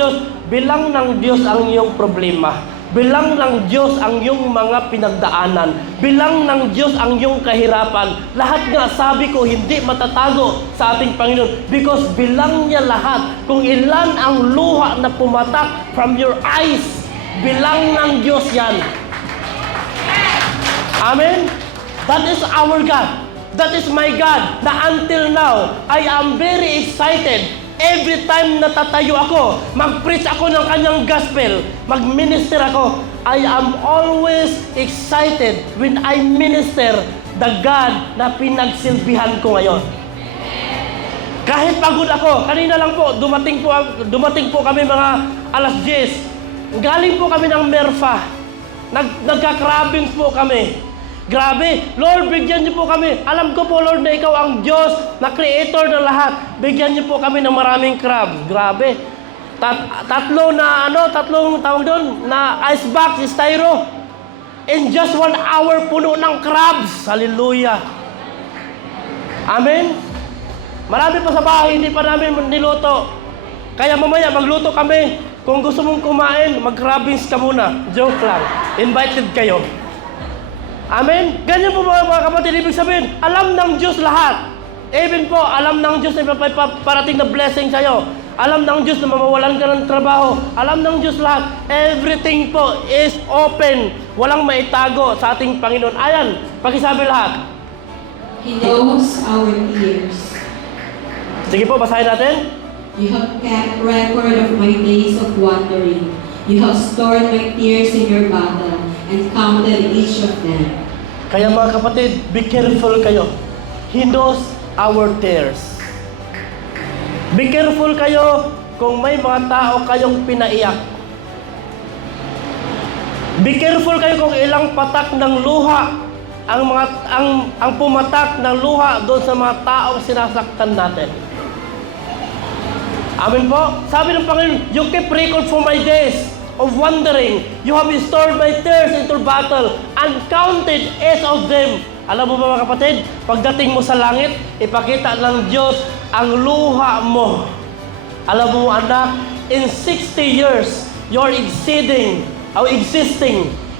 Diyos ang iyong problema. Bilang ng Diyos ang iyong mga pinagdaanan. Bilang ng Diyos ang iyong kahirapan. Lahat nga, sabi ko, hindi matatago sa ating Panginoon. Because bilang niya lahat. Kung ilan ang luha na pumatak from your eyes, bilang ng Diyos yan. Amen? That is our God. That is my God. Na until now, I am very excited. Every time natatayo ako, mag-preach ako ng kanyang gospel, mag-minister ako, I am always excited when I minister the God na pinagsilbihan ko ngayon. Kahit pagod ako, kanina lang po, dumating po kami mga alas 10. Galing po kami ng Merfa. Nagka-crabbings po kami. Grabe, Lord, bigyan niyo po kami. Alam ko po, Lord, na ikaw ang Diyos na creator ng lahat. Bigyan niyo po kami ng maraming crab. Grabe. Tatlong tawag doon, na ice box, styro. In just 1 hour, puno ng crabs. Hallelujah. Amen. Marami pa sa bahay, hindi pa namin niluto. Kaya mamaya, magluto kami. Kung gusto mong kumain, mag-crabbings ka muna. Joke lang. Invited kayo. Amen? Ganyan po mga kapatid, ibig sabihin, alam ng Diyos lahat. Even po, alam ng Diyos na may parating na blessing sa'yo. Alam ng Diyos na mamawalan ka ng trabaho. Alam ng Diyos lahat. Everything po is open. Walang maitago sa ating Panginoon. Ayan, pakisabi lahat. He knows our tears. Sige po, basahin natin. You have kept record of my days of wandering. You have stored my tears in your bottle and counted each of them. Kaya mga kapatid, be careful kayo. He knows our tears. Be careful kayo kung may mga tao kayong pinaiyak. Be careful kayo kung ilang patak ng luha ang pumatak ng luha doon sa mga taong sinasaktan natin. Amen po. Sabi ng Panginoon, you keep record for my days of wandering. You have stored my tears into battle and counted each of them. Alam mo ba mga kapatid, pagdating mo sa langit, ipakita ng Diyos ang luha mo. Alam mo anak, in 60 years, you're existing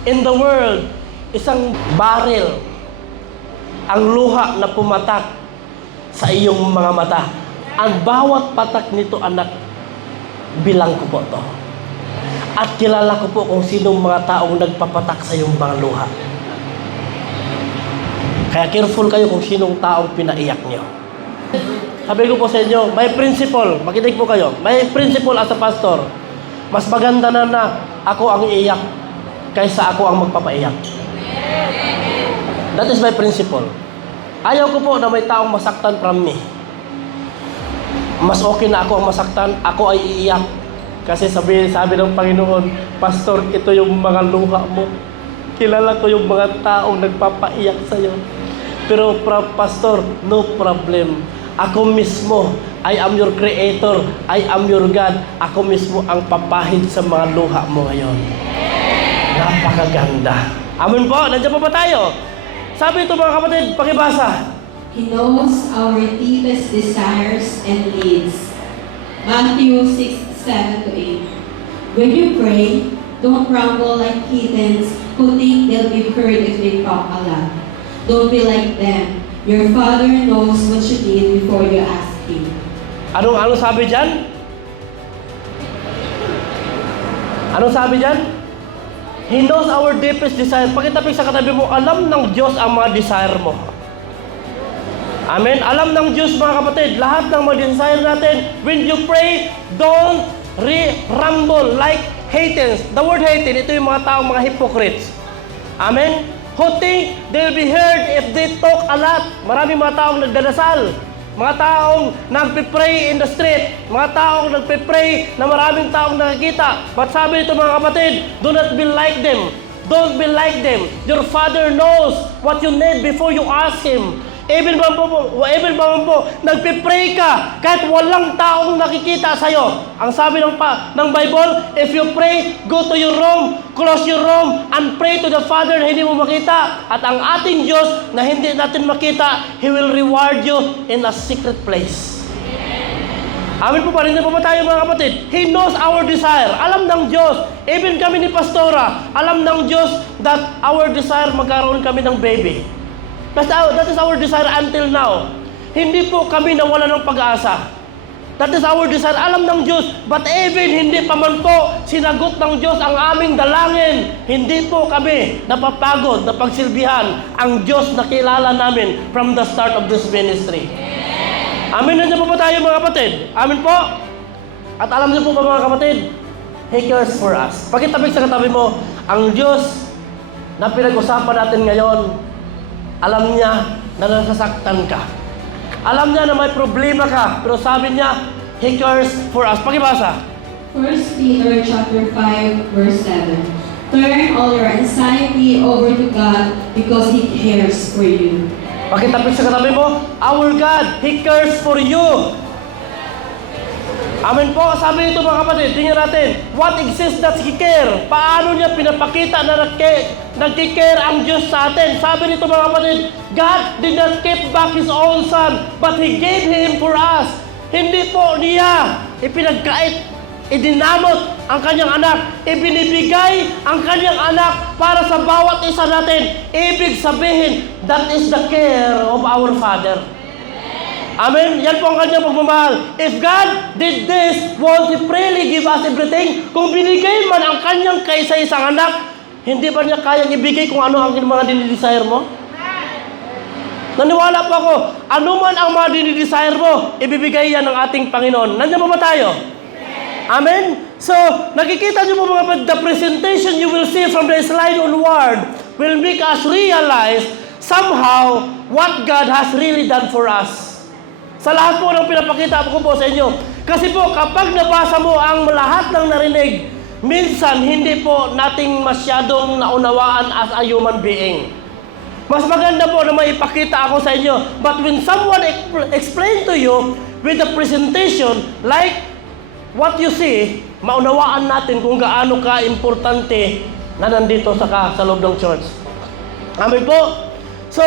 in the world, isang baril ang luha na pumatak sa iyong mga mata. Ang bawat patak nito, anak, bilang ko po to. At kilala ko po kung sinong mga taong nagpapatak sa iyong mga luha. Kaya careful kayo kung sinong taong pinaiyak niyo. Sabi ko po sa inyo, may principle, makinig po kayo, may principle as a pastor. Mas maganda na ako ang iiyak kaysa ako ang magpapaiyak. That is my principle. Ayaw ko po na may taong masaktan from me. Mas okay na ako ang masaktan, ako ay iiyak. Kasi sabi ng Panginoon, Pastor, ito yung mga luha mo. Kilala ko yung mga taong nagpapaiyak sa'yo. Pero Pastor, no problem. Ako mismo, I am your creator, I am your God. Ako mismo ang papahid sa mga luha mo ngayon. Napakaganda. Amen po, nandiyan pa ba tayo? Sabi ito mga kapatid, pakibasa. He knows our deepest desires and needs. Matthew 6:7-8. When you pray, don't grumble like heathens who think they'll be heard if they talk a lot. Don't be like them. Your Father knows what you need before you ask Him. Anong sabi dyan? Anong sabi dyan? He knows our deepest desire. Pakitapik sa katabi mo, alam ng Diyos ang mga desire mo. Amen? Alam ng Diyos mga kapatid, lahat ng mga desire natin, when you pray, don't rumble like heathens. The word heathen, ito yung mga taong mga hypocrites. Amen? Who think they'll be heard if they talk a lot. Maraming mga taong nagdadasal. Mga taong nagpipray in the street. Mga taong nagpipray na maraming taong nakikita. But sabi nito mga kapatid, do not be like them. Don't be like them. Your Father knows what you need before you ask Him. Even ba po, nagpipray ka kahit walang taong nakikita sa'yo. Ang sabi ng Bible, if you pray, go to your room, close your room, and pray to the Father na hindi mo makita. At ang ating Diyos na hindi natin makita, He will reward you in a secret place. Amin po pa rin po ba tayo mga kapatid? He knows our desire. Alam ng Diyos. Even kami ni Pastora, alam ng Diyos that our desire magkaroon kami ng baby. That is our desire until now. Hindi po kami nawala ng pag-asa. That is our desire. Alam ng Diyos. But even hindi pa man po sinagot ng Diyos ang aming dalangin, hindi po kami napapagod na pagsilbihan ang Diyos na kilala namin from the start of this ministry. Amin. Nandiyan po ba tayo mga kapatid? Amin po. At alam niyo po ba mga kapatid, He cares for us. Pakitabik sa katabi mo, ang Diyos na pinag-usapan natin ngayon, alam niya na nasasaktan ka. Alam niya na may problema ka. Pero sabi niya, He cares for us. Pakibasa. 1 Peter chapter 5, verse 7. Turn all your anxiety over to God because He cares for you. Pakitapik sa katabi mo, our God, He cares for you. Amen po. Sabi nito mga kapatid, tingnan natin, what exists that He care? Paano niya pinapakita na nagkikare ang Diyos sa atin? Sabi nito mga kapatid, God did not keep back His own Son, but He gave Him for us. Hindi po niya ipinagkait, idinamot ang kanyang anak, ibinibigay ang kanyang anak para sa bawat isa natin. Ibig sabihin, that is the care of our Father. Amen? Yan po ang kanyang pagmamahal. If God did this, won't He freely give us everything? Kung binigay man ang kanyang kaisa-isang anak, hindi ba niya kayang ibigay kung ano ang mga dinidesire mo? Naniwala po ako, ano man ang mga dinidesire mo, ibibigay yan ng ating Panginoon. Nandiyan ba tayo? Amen? So, nakikita niyo po mga kapatid, the presentation you will see from the slide onward will make us realize somehow what God has really done for us. Sa lahat po ng pinapakita ko po sa inyo. Kasi po, kapag nabasa mo ang lahat ng narinig, minsan hindi po nating masyadong naunawaan as a human being. Mas maganda po na may ipakita ako sa inyo. But when someone explain to you with the presentation, like what you see, maunawaan natin kung gaano ka-importante na nandito sa loob ng church. Amen po? So,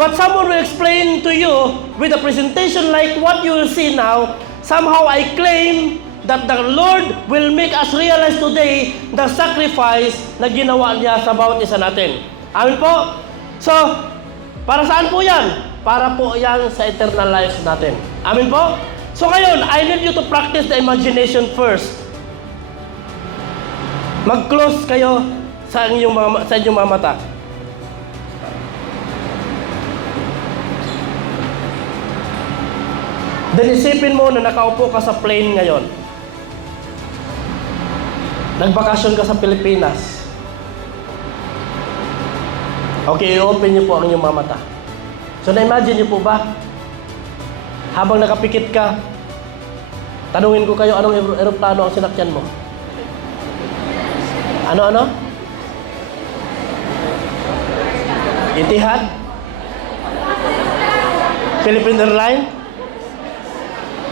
but someone will explain to you with a presentation like what you will see now. Somehow I claim that the Lord will make us realize today the sacrifice na ginawa niya sa bawat isa natin. Amen po? So, para saan po yan? Para po yan sa eternal life natin. Amen po? So ngayon, I need you to practice the imagination first. Mag-close kayo sa inyong mga mata. Then isipin mo na nakaupo ka sa plane ngayon. Nagbakasyon ka sa Pilipinas. Okay, i-open niyo po ang inyong mga mata. So na-imagine niyo po ba? Habang nakapikit ka, tanungin ko kayo, anong eroplano ang sinakyan mo? Ano? Etihad? Philippine Airlines?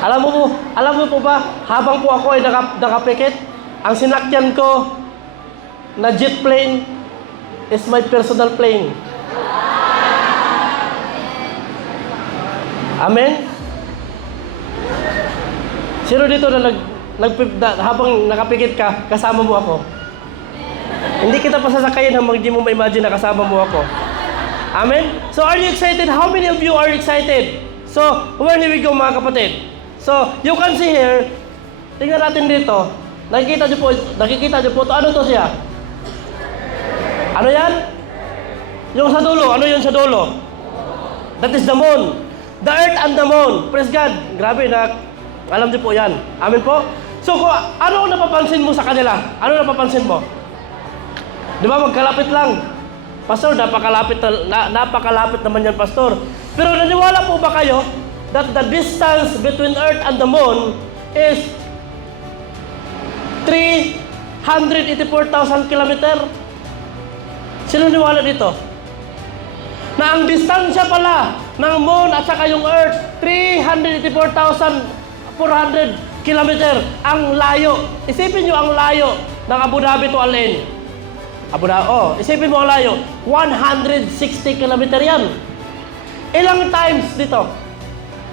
Alam mo po ba, habang po ako ay nakapikit, ang sinakyan ko na jet plane is my personal plane. Amen? Sino dito na habang nakapikit ka, kasama mo ako? Hindi kita pasasakayin hanggang hindi mo ma-imagine na kasama mo ako. Amen? So are you excited? How many of you are excited? So, where we go mga kapatid? So, you can see here, tingnan natin dito, nakikita niyo po, ano to siya? Ano yan? Yung sa dulo, ano yun sa dulo? That is the moon. The earth and the moon. Praise God. Grabe na, alam niyo po yan. Amen po? So, ano napapansin mo sa kanila? Ano napapansin mo? Di ba, magkalapit lang. Pastor, napakalapit naman yan, Pastor. Pero naniwala po ba kayo that the distance between Earth and the Moon is 384,000 kilometer? Sino naniwala dito? Na ang distansya pala ng Moon at saka yung Earth, 384,400 kilometer. Ang layo. Isipin nyo ang layo ng Abu Dhabi to Al Ain. Isipin mo ang layo. 160 kilometer yan. Ilang times dito?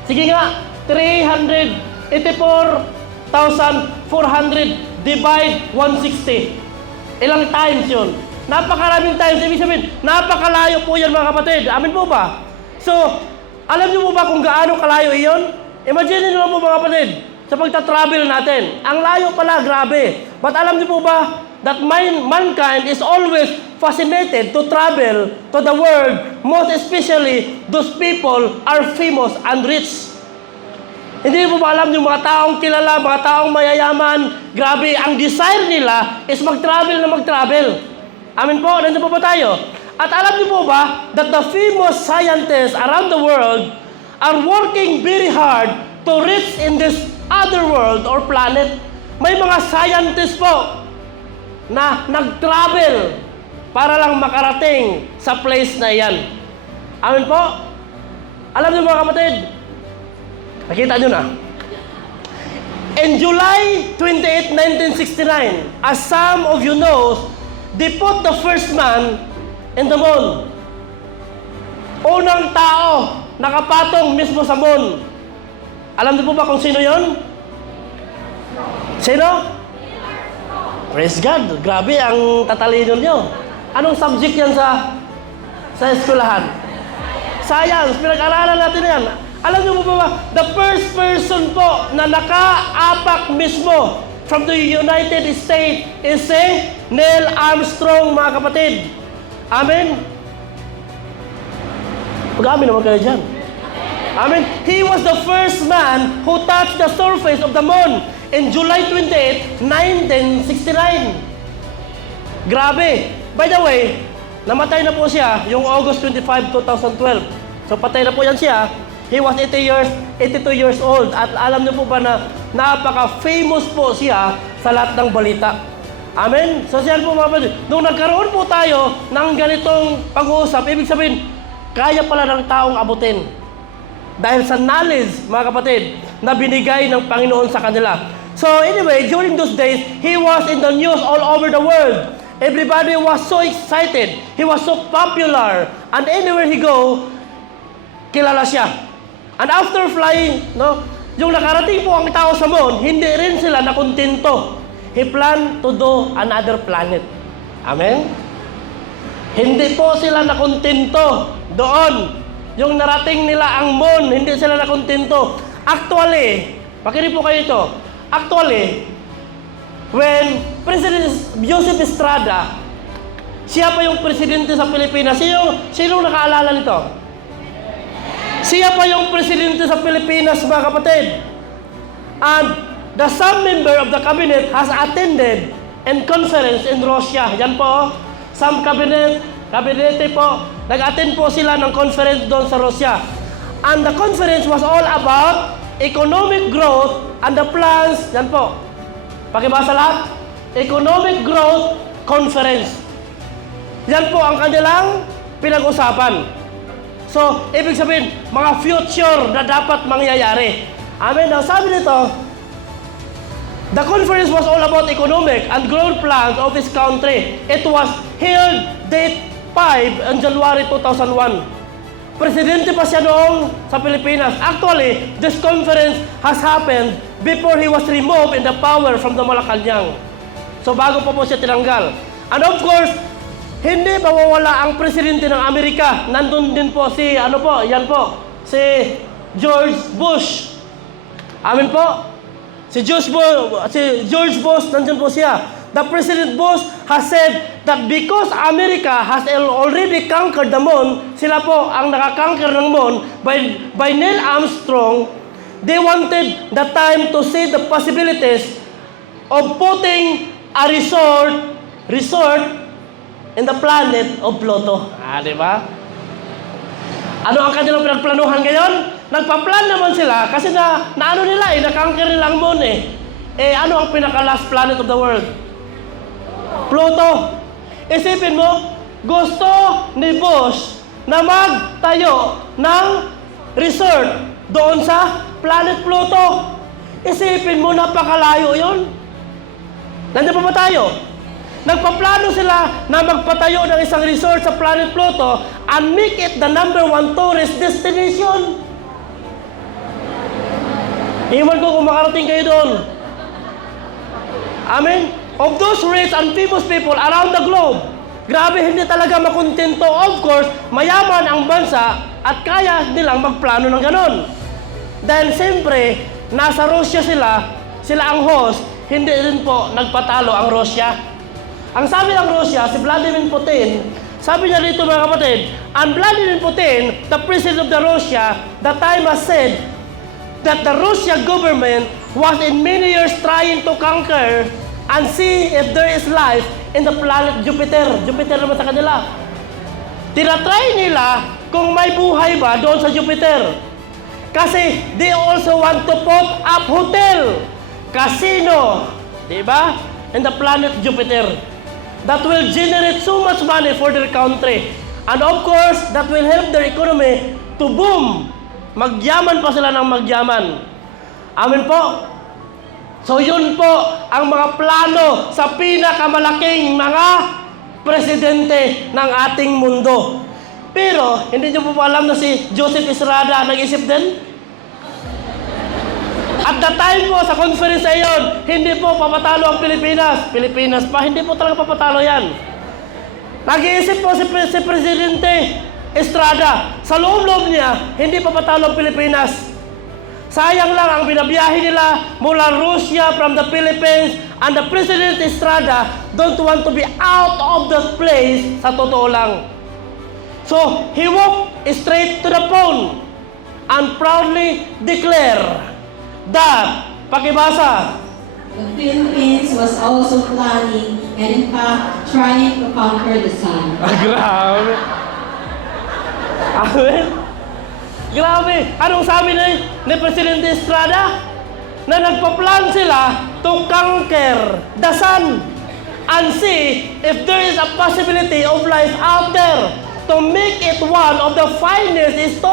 Sige nga, 384,400 divide 160. Ilang times yun? Napakaraming times. Ibig sabihin, napakalayo po yan mga kapatid. Amin po ba? So, alam niyo po ba kung gaano kalayo iyon? Imagine niyo po mga kapatid, sa pagta-travel natin. Ang layo pala, grabe. But alam niyo po ba that mankind is always fascinated to travel to the world, most especially those people are famous and rich. Hindi mo ba alam yung mga taong kilala, mga taong mayayaman, grabe, ang desire nila is mag-travel. Amin po, nandiyan po ba tayo? At alam niyo po ba that the famous scientists around the world are working very hard to reach in this other world or planet? May mga scientists po na nag-travel para lang makarating sa place na iyan. Amin po? Alam niyo mga kapatid, nakita niyo na. In July 28, 1969, as some of you know, they put the first man in the moon. Unang tao nakapatong mismo sa moon. Alam niyo po ba kung sino yon? Sino? Praise God. Grabe ang tatalino nyo. Anong subject yan sa eskwelahan? Science. Pinag-aralan natin yan. Alam niyo po ba, the first person po na nakaapak mismo from the United States is si Neil Armstrong, mga kapatid. Amen? Pag-amin naman kayo dyan. Amen? He was the first man who touched the surface of the moon in July 28, 1969. Grabe. By the way, namatay na po siya yung August 25, 2012. So patay na po yan siya. He was 82 years old. At alam niyo po ba na napaka-famous po siya sa lahat ng balita. Amen? So siya po mga kapatid, nung nagkaroon po tayo ng ganitong pag-uusap, ibig sabihin, kaya pala ng taong abutin. Dahil sa knowledge, mga kapatid, na binigay ng Panginoon sa kanila. So anyway, during those days, he was in the news all over the world. Everybody was so excited. He was so popular. And anywhere he go, kilala siya. And after flying, no, yung nakarating po ang tao sa moon, hindi rin sila nakontento. He planned to do another planet. Amen? Hindi po sila nakontento doon. Yung narating nila ang moon, hindi sila nakontento. Actually, makinig po kayo ito. Actually, when President Joseph Estrada, siya pa yung presidente sa Pilipinas. Sino nakaalala nito? Siya pa yung presidente sa Pilipinas, mga kapatid. And the some member of the cabinet has attended a conference in Russia. Yan po, some kabinete po, nag-attend po sila ng conference doon sa Russia. And the conference was all about economic growth and the plans, yan po. Pakibasa lahat. Economic Growth Conference. Yan po ang kanilang pinag-usapan. So, ibig sabihin, mga future na dapat mangyayari. Amen. Now, sabi nito, the conference was all about economic and growth plans of his country. It was held date 5 on January 2001. Presidente pa siya noong sa Pilipinas. Actually, this conference has happened before he was removed in the power from the Malacanang. So, bago pa po siya tinanggal. And of course, hindi mawawala ang presidente ng Amerika. Nandun din po si, si George Bush. Amin po. Si George Bush, nandun po siya. The President Bush has said that because America has already conquered the moon, sila po ang nakakonquer ng moon by Neil Armstrong, they wanted the time to see the possibilities of putting a resort in the planet of Pluto. Di ba? Ano ang kanilang pinagplanuhan ngayon? Nagpa-plan naman sila kasi na-ano nila na-conquer nila ang moon ano ang pinaka-last planet of the world? Pluto. Isipin mo, gusto ni Bush na magtayo ng resort doon sa planet Pluto. Isipin mo, napakalayo yun. Nandiyan pa ba tayo? Nagpaplano sila na magpatayo ng isang resort sa planet Pluto and make it the #1 tourist destination. Iwan ko kung makarating kayo doon. Amen? Of those rich and famous people around the globe, grabe, hindi talaga makontento. Of course, mayaman ang bansa at kaya nilang magplano ng ganon. Dahil siyempre, nasa Russia sila ang host, hindi rin po nagpatalo ang Russia. Ang sabi ng Russia, si Vladimir Putin, sabi niya dito mga kapatid, and Vladimir Putin, the president of the Russia, that time has said that the Russian government was in many years trying to conquer and see if there is life in the planet Jupiter. Jupiter naman sa kanila. Tinatry nila kung may buhay ba doon sa Jupiter. Kasi they also want to put up hotel, casino, di ba? In the planet Jupiter. That will generate so much money for their country. And of course, that will help their economy to boom. Magyaman pa sila ng magyaman. Amen po. So yun po ang mga plano sa pinakamalaking mga presidente ng ating mundo. Pero, hindi nyo po alam na si Joseph Estrada nag-isip din? At the time po, sa conference na yun, hindi po papatalo ang Pilipinas. Pilipinas pa, hindi po talaga papatalo yan. Nag-iisip po si Presidente, Estrada. Sa loob-loob niya, hindi pa patalo ang Pilipinas. Sayang lang ang binabiyahe nila mula Russia from the Philippines, and the President Estrada don't want to be out of the place sa totoo lang. So, he walked straight to the phone and proudly declare that, pakibasa, The Philippines was also planning and in fact trying to conquer the sun. Grabe. Amen. Grabe. Anong sabi ni Presidente Estrada? Na nagpa-plan sila to conquer the sun and see if there is a possibility of life out there to make it one of the finest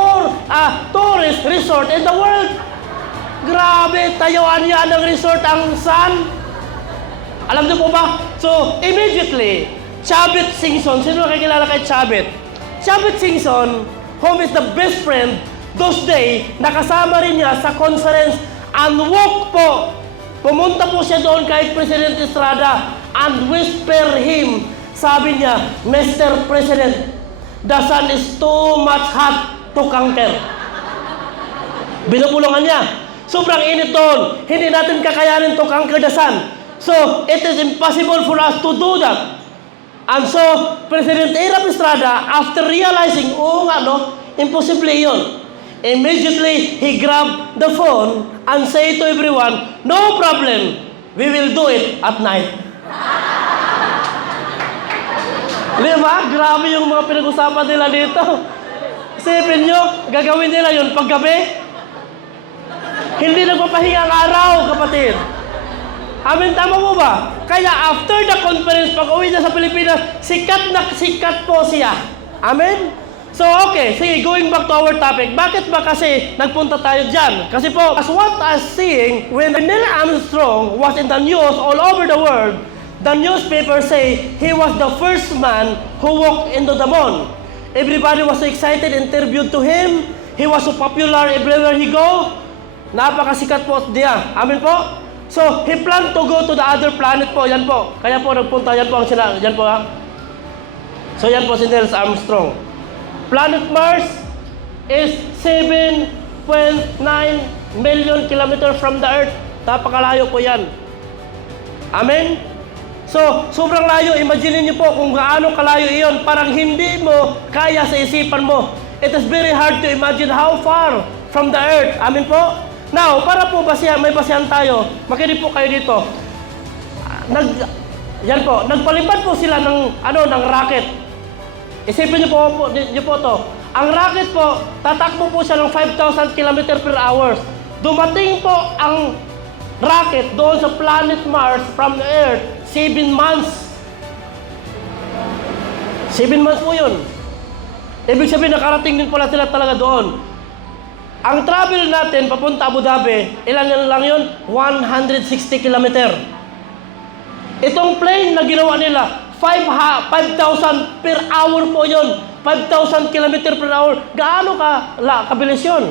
tourist resort in the world. Grabe, tayuan niya ng resort ang sun. Alam niyo po ba? So, immediately, Chavit Singson, sino nakikilala kay Chavit? Chavit Singson, whom is the best friend, those days, nakasama rin niya sa conference and walk po. Pumunta po siya doon kay President Estrada and whisper him. Sabi niya, Mr. President, the sun is too much hot to conquer. Binubulungan niya. Sobrang init doon. Hindi natin kakayanin to conquer the sun. So, it is impossible for us to do that. And so, President Erap Estrada, after realizing, imposible yun. Immediately, he grabbed the phone and say to everyone, no problem, we will do it at night. Di ba? Grabe yung mga pinag-usapan nila dito. Isipin nyo, gagawin nila yun paggabi. Hindi nagpapahinga ang araw, kapatid. Amen, tama mo ba? Kaya after the conference, pag-uwi niya sa Pilipinas, sikat na sikat po siya. Amen? So, okay. Sige, going back to our topic. Bakit ba kasi nagpunta tayo dyan? Kasi po, as what I was seeing, when Neil Armstrong was in the news all over the world, the newspaper say he was the first man who walked into the moon. Everybody was so excited, interviewed to him. He was so popular everywhere he go. Napakasikat po niya. Amen po? So, he planned to go to the other planet po. Yan po. Kaya po nagpunta. Yan po ang sila. Yan po ha. So, yan po si Neil Armstrong. Planet Mars is 7.9 million kilometers from the Earth. Napakalayo po yan. Amen? So, sobrang layo. Imagine niyo po kung gaano kalayo iyon. Parang hindi mo kaya sa isipan mo. It is very hard to imagine how far from the Earth. Amen po? Now, para po may basihan tayo. Makinig po kayo dito. Nagpalipad po sila ng rocket. Isipin niyo po to. Ang rocket po, tatakbo po siya ng 5,000 km per hour. Dumating po ang rocket doon sa planet Mars from Earth, 7 months. 7 months po yun. Ibig sabihin, nakarating din pala sila talaga doon. Ang travel natin papunta Abu Dhabi, ilan lang yun? 160 km. Itong plane na ginawa nila, 5,000 per hour po yun. 5,000 km per hour. Gaano kabilis yun?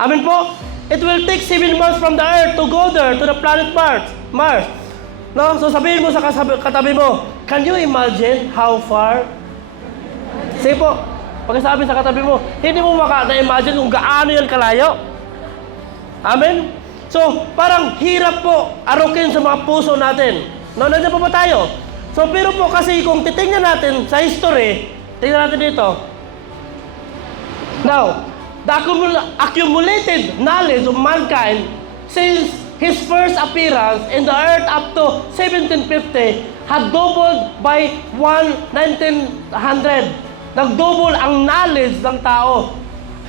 Amin po? It will take 7 months from the Earth to go there, to the planet Mars. No? So sabihin mo sa katabi mo, can you imagine how far? Sige po. Pagkasabi sa katabi mo, hindi mo na-imagine kung gaano yan kalayo. Amen? So, parang hirap po arukin sa mga puso natin. No, nandiyan pa ba tayo? So, pero po kasi kung titingnan natin sa history, tingnan natin dito. Now, the accumulated knowledge of mankind since his first appearance in the earth up to 1750 had doubled by 1900. Nag-double ang knowledge ng tao.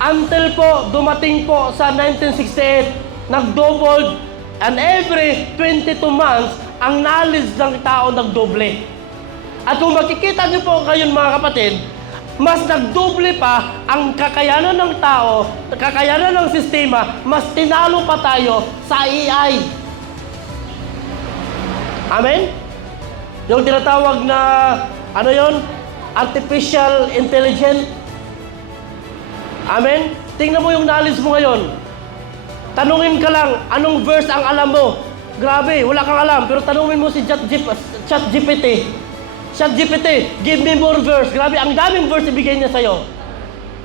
Until po, dumating po sa 1968, nag-double, and every 22 months, ang knowledge ng tao nag-double. At kung makikita niyo po ngayon mga kapatid, mas nag-double pa ang kakayanan ng tao, kakayanan ng sistema, mas tinalo pa tayo sa AI. Amen? Yung tinatawag na, artificial intelligence. Amen? Tingnan mo yung knowledge mo ngayon. Tanungin ka lang, anong verse ang alam mo? Grabe, wala kang alam. Pero tanungin mo si ChatGPT. ChatGPT, give me more verse. Grabe, ang daming verse ibigay niya sa'yo.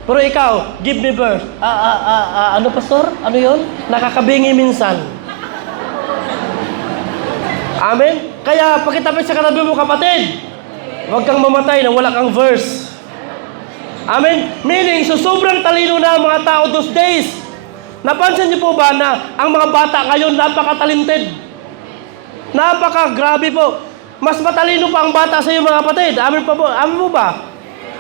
Pero ikaw, give me verse. Ano pastor? Ano yun? Nakakabingi minsan. Amen? Kaya pakitapit sa katabi mo kapatid, huwag kang mamatay na wala kang verse. Amen? Meaning, so sobrang talino na ang mga tao those days. Napansin niyo po ba na ang mga bata ngayon napaka-talented? Napaka-grabe po. Mas matalino pa ang bata sa iyo mga kapatid. Amen pa po? Amen mo ba?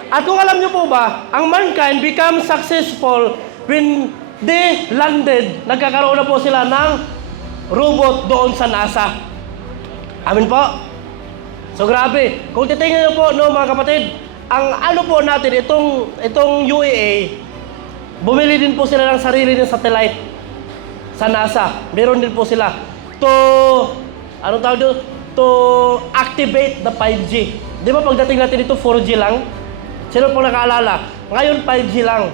At kung alam niyo po ba, ang mankind becomes successful when they landed. Nagkakaroon na po sila ng robot doon sa NASA. Amen po? So grabe. Kung titingnan niyo po, no, mga kapatid, ang ano po natin, itong UAA, bumili din po sila ng sarili ng satellite sa NASA. Meron din po sila to, anong tawag doon? To activate the 5G. Di ba pagdating natin ito, 4G lang? Sino po nakaalala? Ngayon, 5G lang.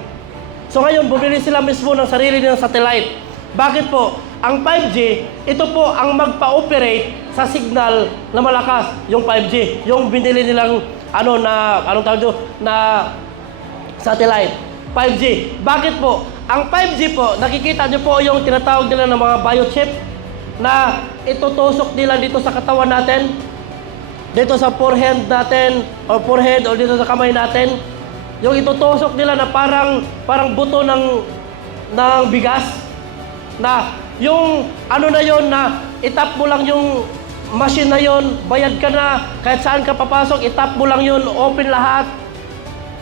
So ngayon, bumili sila mismo ng sarili ng satellite. Bakit po? Ang 5G, ito po ang magpa-operate sa signal na malakas, yung 5G. Yung binili nilang, anong tawag doon? Na satellite. 5G. Bakit po? Ang 5G po, nakikita niyo po yung tinatawag nila ng mga biochip na itutusok nila dito sa katawan natin, dito sa forehead natin, o forehead, o dito sa kamay natin. Yung itutusok nila na parang buto ng bigas, na yung ano na yon na itap mo lang yung machine na yon, bayad ka na, kahit saan ka papasok, itap mo lang yun, open lahat.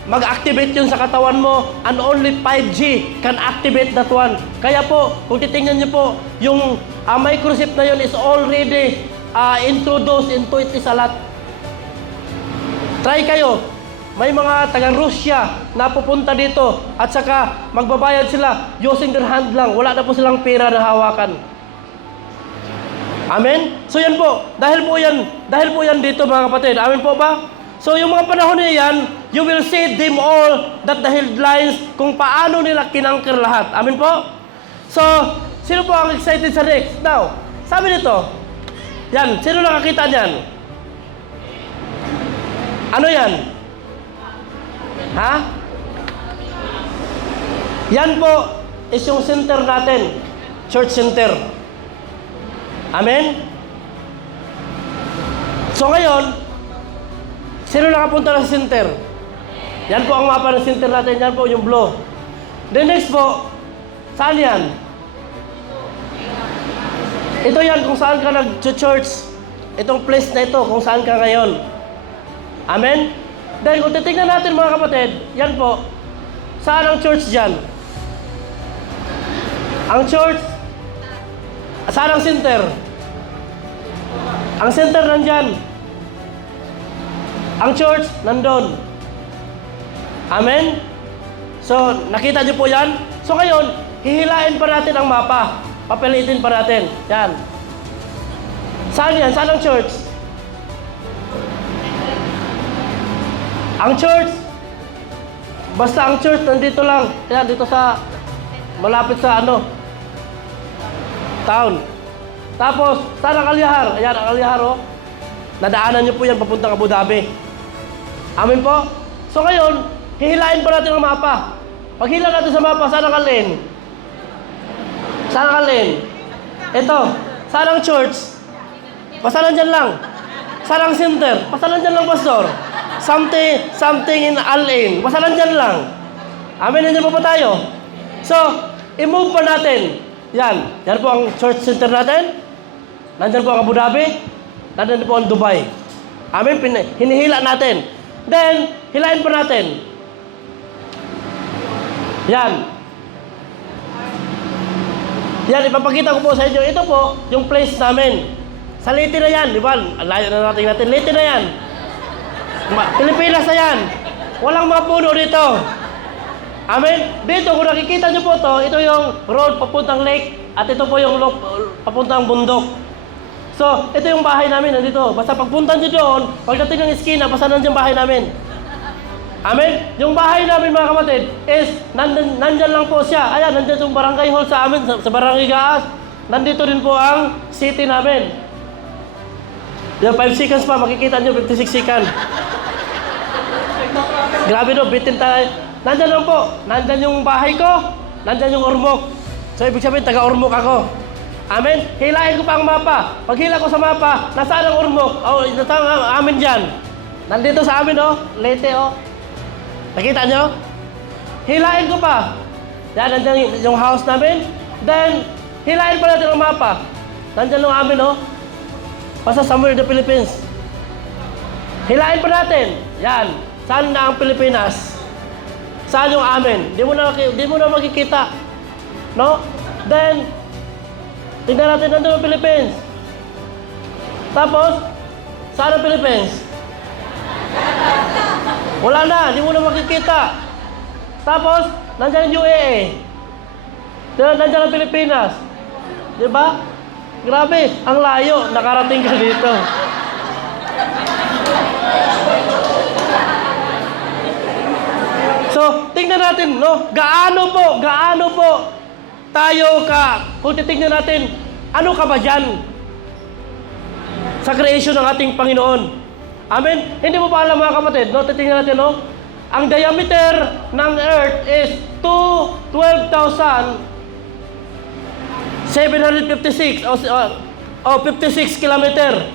Mag-activate yun sa katawan mo, and only 5G can activate that one. Kaya po, kung titingnan niyo po, yung microchip na yun is already introduced into it is a lot. Try kayo. May mga taga-Russia na pupunta dito at saka magbabayad sila using their hand lang. Wala na po silang pera na hawakan. Amen? So yan po. Dahil po yan dito mga kapatid. Amen po ba? So yung mga panahon na yan, you will see them all that the headlines kung paano nila kinangker lahat. Amen po? So, sino po ang excited sa next? Now, sabi nito, yan, sino nakakita niyan? Ano yan? Ha? Yan po is yung center natin. Church center. Amen? So ngayon, sino nakapunta na sa center? Yan po ang mapa ng center natin. Yan po yung blue. The next po, saan yan? Ito yan kung saan ka nag-church. Itong place na ito kung saan ka ngayon. Amen? Dahil kung titignan natin mga kapatid, yan po, saan ang church dyan? Ang church, saan ang center? Ang center nandyan. Ang church, nandun. Amen? So, nakita niyo po yan? So ngayon, hihilain pa natin ang mapa. Papilitin pa natin. Yan. Saan yan? Saan ang church? Ang church, basta ang church, nandito lang. Yan, dito sa, malapit sa town. Tapos, saan ang Alyahar? Ayan, ang Alyahar, oh. Nadaanan niyo po yan papuntang Abu Dhabi. Amen po? So ngayon, hihilain pa natin ang mapa. Pag hila natin sa mapa, saan ang alin? Saan ang alin? Ito, saan ang church? Basta nandyan lang. Saan ang center? Basta nandyan lang, pastor. Something in alin. Basta nandyan lang. Amen, nandyan po ba tayo? So, i-move pa natin. Yan. Yan po ang church center natin. Nandyan po ang Abu Dhabi. Nandyan po ang Dubai. Amen, hinihila natin. Then, hilain pa natin. Yan. Yan, ipapakita ko po sa inyo. Ito po, yung place namin. Sa Leyte na yan, di ba? Layo na natin. Leyte na yan. Pilipinas na yan. Walang mga puno dito. Amen? Dito, kung nakikita nyo po to, ito yung road papuntang lake at ito po yung papuntang bundok. So, ito yung bahay namin nandito. Basta pagpunta nyo doon, pagdating ng iskina, basta nandiyan bahay namin. Amen? Yung bahay namin mga kapatid is, nandyan lang po siya. Ayan, nandyan yung barangay hall sa amin, sa barangay Gaas. Nandito din po ang city namin. Yung 5 seconds pa, makikita nyo, 56 seconds. Grabe no, bitin tayo. Nandyan lang po. Nandyan yung bahay ko. Nandyan yung Ormoc. So, ibig sabihin, taga-Ormoc ako. Amen? Hilahin ko pa ang mapa. Pag hila ko sa mapa, nasaan ang Ormoc? Oh, ito ang amin dyan. Nandito sa amin, oh. Leyte, oh. Nakita nyo? Hilahin ko pa. Yan, nandyan yung house namin. Then, hilahin pa natin ang mapa. Nandyan yung amin, oh. Basta somewhere in the Philippines. Hilahin pa natin. Yan. Saan na ang Pilipinas? Saan yung amin? Di mo na makikita. No? Then, tingnan natin nandun ang Philippines. Tapos, saan ang Philippines? Wala na, di mo na makikita. Tapos, nandyan yung UAE. Nandyan ang Pilipinas. Di ba? Grabe, ang layo. Nakarating ka dito. So, tingnan natin, no? Gaano po tayo kung titignan natin, ano ka ba dyan sa creation ng ating Panginoon? Amen? Hindi mo pa alam mga kapatid, no? Titignan natin, no? Ang diameter ng Earth is 12,756 o 56 kilometer.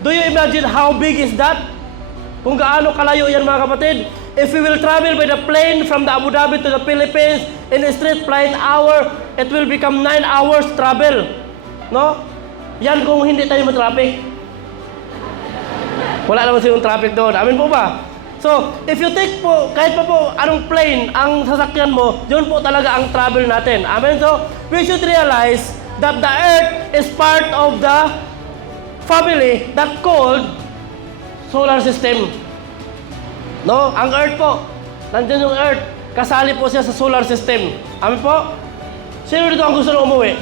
Do you imagine how big is that? Kung gaano kalayo yan mga kapatid? If we will travel by the plane from the Abu Dhabi to the Philippines in a straight flight hour, it will become 9 hours travel. No? Yan kung hindi tayo matraffic. Wala naman silang traffic doon. Amin po ba? So, if you take po, kahit pa po anong plane ang sasakyan mo, yun po talaga ang travel natin. Amen? So, we should realize that the earth is part of the family that called solar system. No? Ang earth po, nandyan yung earth, kasali po siya sa solar system. Amen po? Sino dito ang gusto na umuwi?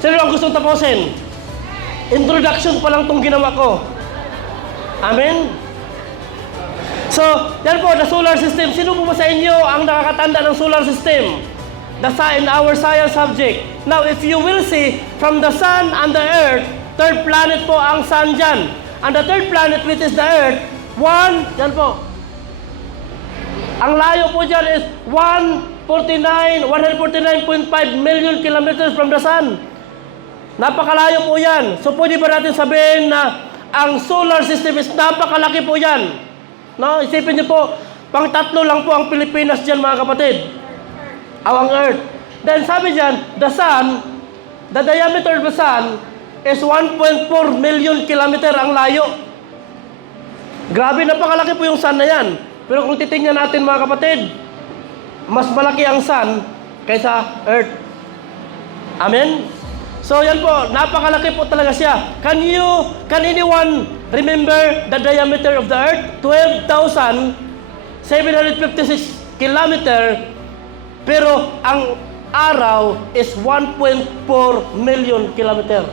Sino ang gusto tapusin? Introduction pa lang itong ginawa ko. Amen? So, yan po, the solar system. Sino po ba sa inyo ang nakakatanda ng solar system? In our science subject. Now, if you will see, from the sun and the earth, third planet po ang sun dyan. And the third planet, which is the earth, yan po. Ang layo po dyan is 149.5 million kilometers from the sun. Napakalayo po yan. So, pwede ba natin sabihin na ang solar system is napakalaki po yan? No? Isipin niyo po, pang-tatlo lang po ang Pilipinas dyan mga kapatid. Ang earth. Then sabi dyan, the sun, the diameter of the sun is 1.4 million kilometer ang layo. Grabe, napakalaki po yung sun na yan. Pero kung titingnan natin mga kapatid, mas malaki ang sun kaysa earth. Amen? So yan po, napakalaki po talaga siya. Can anyone remember the diameter of the earth? 12,756 kilometer. Pero ang araw is 1.4 million kilometer.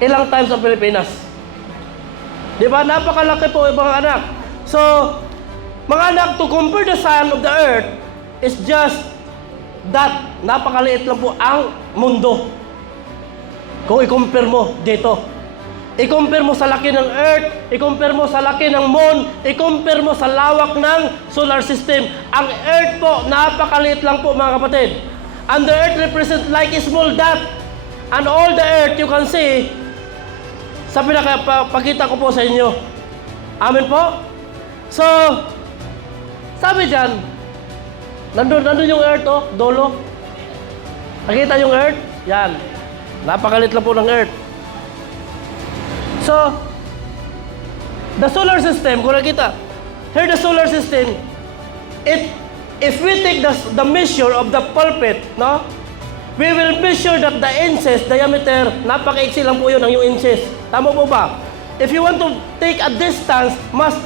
Ilang times ang Pilipinas? Di ba? Napakalaki po mga anak. So, mga anak, to compare the sun of the earth is just that. Napakaliit lang po ang mundo. Kung i-compare mo dito. I-compare mo sa laki ng earth, i-compare mo sa laki ng moon, i-compare mo sa lawak ng solar system. Ang earth po, napakaliit lang po mga kapatid. And the earth represents like a small dot. And all the earth you can see, sa pinakapakita ko po sa inyo. Amen po? So, sabi dyan, nandun yung earth, oh, dolo. Nakita yung earth? Yan. Napakalit lang po ng earth. So, the solar system, kung nakita, here the solar system, if we take the measure of the pulpit, no? We will measure that the inches diameter, napaka-iksi lang po yun ang yung inches. Tama po ba? If you want to take a distance, mas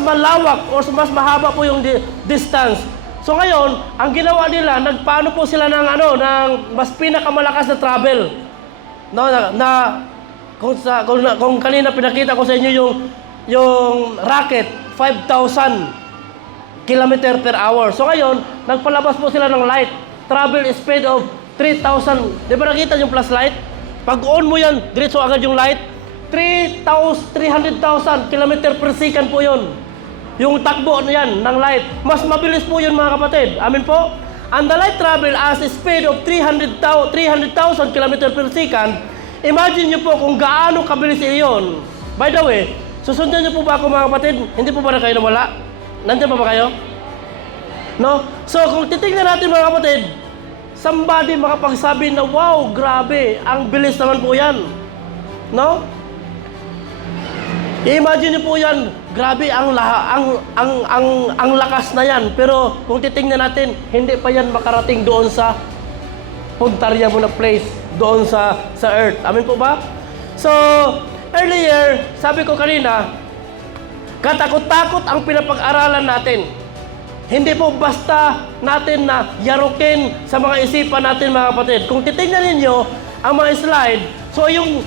malawak or mas mahaba po yung distance. So ngayon, ang ginawa nila, nagpaano po sila ng mas pinakamalakas na travel. No, kung kanina pinakita ko sa inyo yung rocket, 5,000 kilometer per hour. So ngayon, nagpalabas po sila ng light. Travel speed of 3,000. Di ba nakita yung plus light? Pag on mo yan, diretso agad yung light. 300,000 kilometer per second po yun. yung takbo na yan ng light. Mas mabilis po yun mga kapatid. Amen po? And the light travel as a speed of 300,000 km per second. Imagine nyo po kung gaano kabilis iyon. By the way, susundan nyo po ba ako mga kapatid? Hindi po ba na kayo nawala? Nandiyan pa ba kayo? No? So kung titignan natin mga kapatid, somebody makapagsabi na, wow, grabe, ang bilis naman po yan. No? I-imagine niyo po yan, grabe ang lakas na yan. Pero kung titingnan natin, hindi pa yan makarating doon sa puntarya mo na place, doon sa earth. Amen po ba? So, earlier, sabi ko kanina, katakot-takot ang pinapag-aralan natin. Hindi po basta natin na yarukin sa mga isipan natin mga kapatid. Kung titingnan ninyo ang mga slide, so yung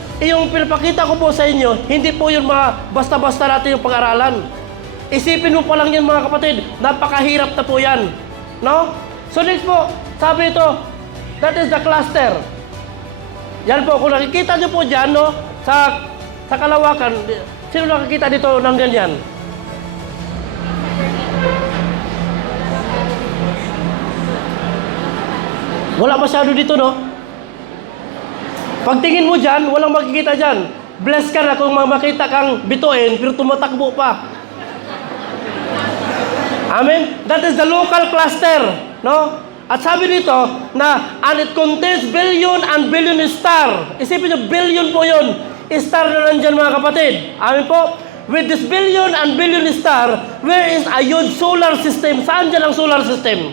pinapakita ko po sa inyo, hindi po yung mga basta-basta natin yung pag-aralan. Isipin mo pa lang yan mga kapatid, napakahirap na po yan. No? So next po, sabi ito, that is the cluster. Yan po, kung nakikita nyo po dyan, no, sa kalawakan, sino nakikita dito ng ganyan? Wala masyado dito, no? Pagtingin mo dyan, walang makikita dyan. Bless ka na kung makita kang bituin, pero tumatakbo pa. Amen? That is the local cluster, no? At sabi dito na, and it contains billion and billion star. Isipin nyo, billion po yun. Star na nandyan mga kapatid. Amen po? With this billion and billion star, where is a huge solar system? Saan dyan ang solar system?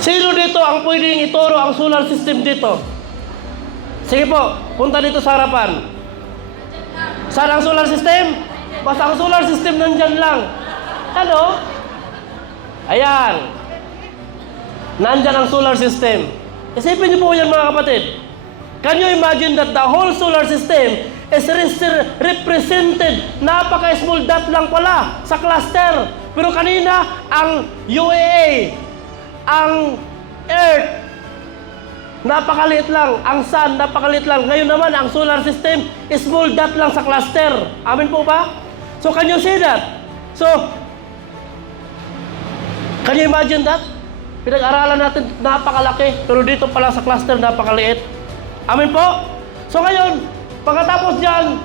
Sino dito ang pwedeng ituro ang solar system dito? Sige po, punta dito sa harapan. Saan ang solar system? Basta ang solar system nandyan lang. Ano? Ayan. Nandyan ang solar system. Isipin niyo po yan mga kapatid. Can you imagine that the whole solar system is represented, napaka-small dot lang pala sa cluster. Pero kanina, ang UAA, ang Earth, napakaliit lang. Ang Sun, napakaliit lang. Ngayon naman, ang solar system, small dot lang sa cluster. Amin po ba? So, can you see that? So, can you imagine that? Pinag-aralan natin, napakalaki. Pero dito pala sa cluster, napakaliit. Amin po? So, ngayon, pagkatapos dyan,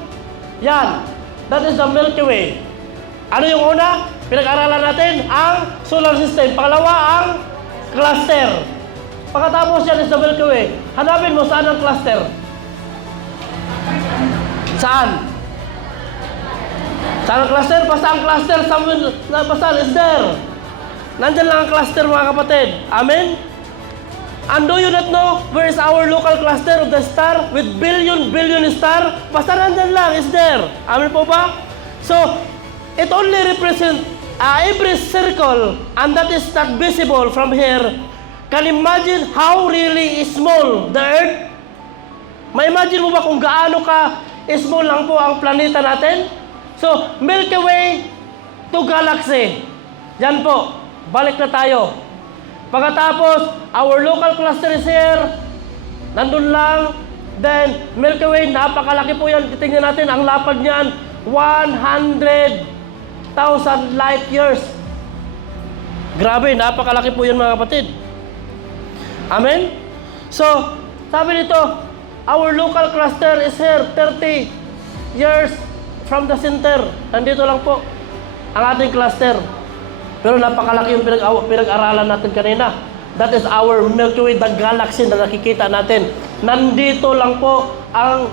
yan. That is the Milky Way. Ano yung una? Pinag-aralan natin ang solar system. Pangalawa, ang cluster. Pagkatapos yan is the Milky Way. Hanapin mo saan ang cluster. Saan? Saan ang cluster? Basta ang cluster, basta is there. Nandyan lang ang cluster mga kapatid. Amen? And do you not know where is our local cluster of the star with billion star? Basta nandyan lang, is there. Amen po ba? So, it only represents every circle, and that is not visible from here. Can imagine how really small the Earth? Ma-imagine mo ba kung gaano ka small lang po ang planeta natin? So, Milky Way to galaxy. Yan po. Balik na tayo. Pagkatapos, our local cluster is here. Nandun lang. Then, Milky Way, napakalaki po yan. Titingnan natin, ang lapad niyan, 100,000 light years. Grabe, napakalaki po yan mga kapatid. Amen? So, sabi nito, our local cluster is here, 30 years from the center. Nandito lang po ang ating cluster. Pero napakalaki yung pinag-aralan natin kanina. That is our Milky Way, the galaxy na nakikita natin. Nandito lang po ang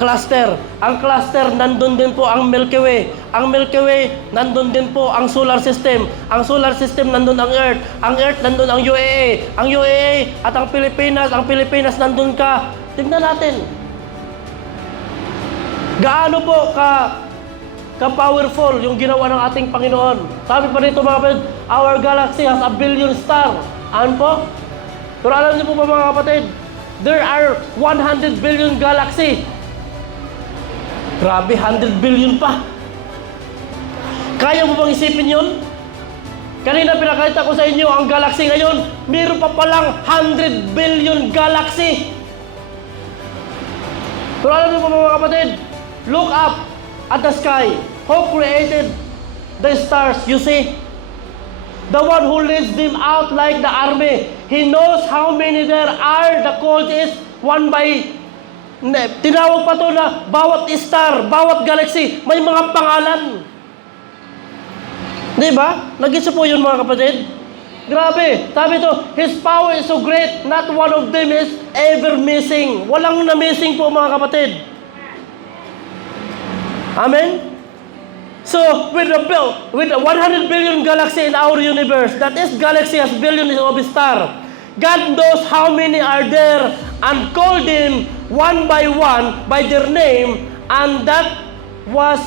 cluster. Ang cluster, nandun din po ang Milky Way. Ang Milky Way, nandun din po ang solar system. Ang solar system, nandun ang Earth. Ang Earth, nandun ang UAA. Ang UAA at ang Pilipinas, nandun ka. Tingnan natin. Gaano po ka-powerful yung ginawa ng ating Panginoon. Sabi pa rito mga kapatid, our galaxy has a billion star. Ano po? Pero alam niyo po ba mga kapatid, there are 100 billion galaxy. Grabe, 100 billion pa. Kaya mo bang isipin yun? Kanina pinakita ko sa inyo ang galaxy ngayon, mayroon pa palang 100 billion galaxy. Pero alam niyo po mga kapatid, look up at the sky. Who created the stars, you see? The one who leads them out like the army. He knows how many there are. The code is one by... Tinawag pa to na bawat star, bawat galaxy, may mga pangalan. Di ba? Nag-isa po yun mga kapatid. Grabe. Sabi to, His power is so great, not one of them is ever missing. Walang na-missing po mga kapatid. Amen? So, with a 100 billion galaxy in our universe, that is galaxy has billions of stars. God knows how many are there and called them one by one by their name, and that was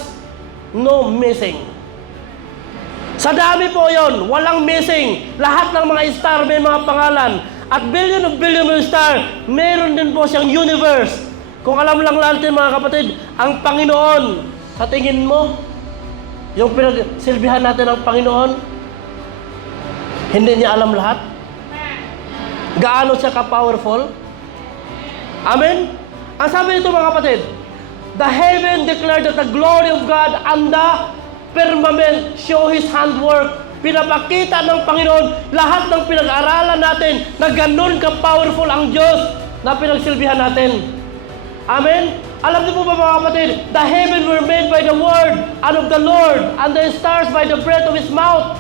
no missing. Sa dami po yon, walang missing. Lahat ng mga star may mga pangalan. At billion of star, meron din po siyang universe. Kung alam lang natin mga kapatid, ang Panginoon, sa tingin mo, yung pinagsilbihan natin ng Panginoon, hindi niya alam lahat? Gaano siya ka-powerful? Amen? Ang sabi nito mga kapatid, the heaven declared that the glory of God and the firmament show His handwork. Pinapakita ng Panginoon lahat ng pinag-aralan natin na ganun ka-powerful ang Diyos na pinagsilbihan natin. Amen? Alam niyo po ba mga kapatid, the heaven were made by the word and of the Lord, and the stars by the breath of His mouth.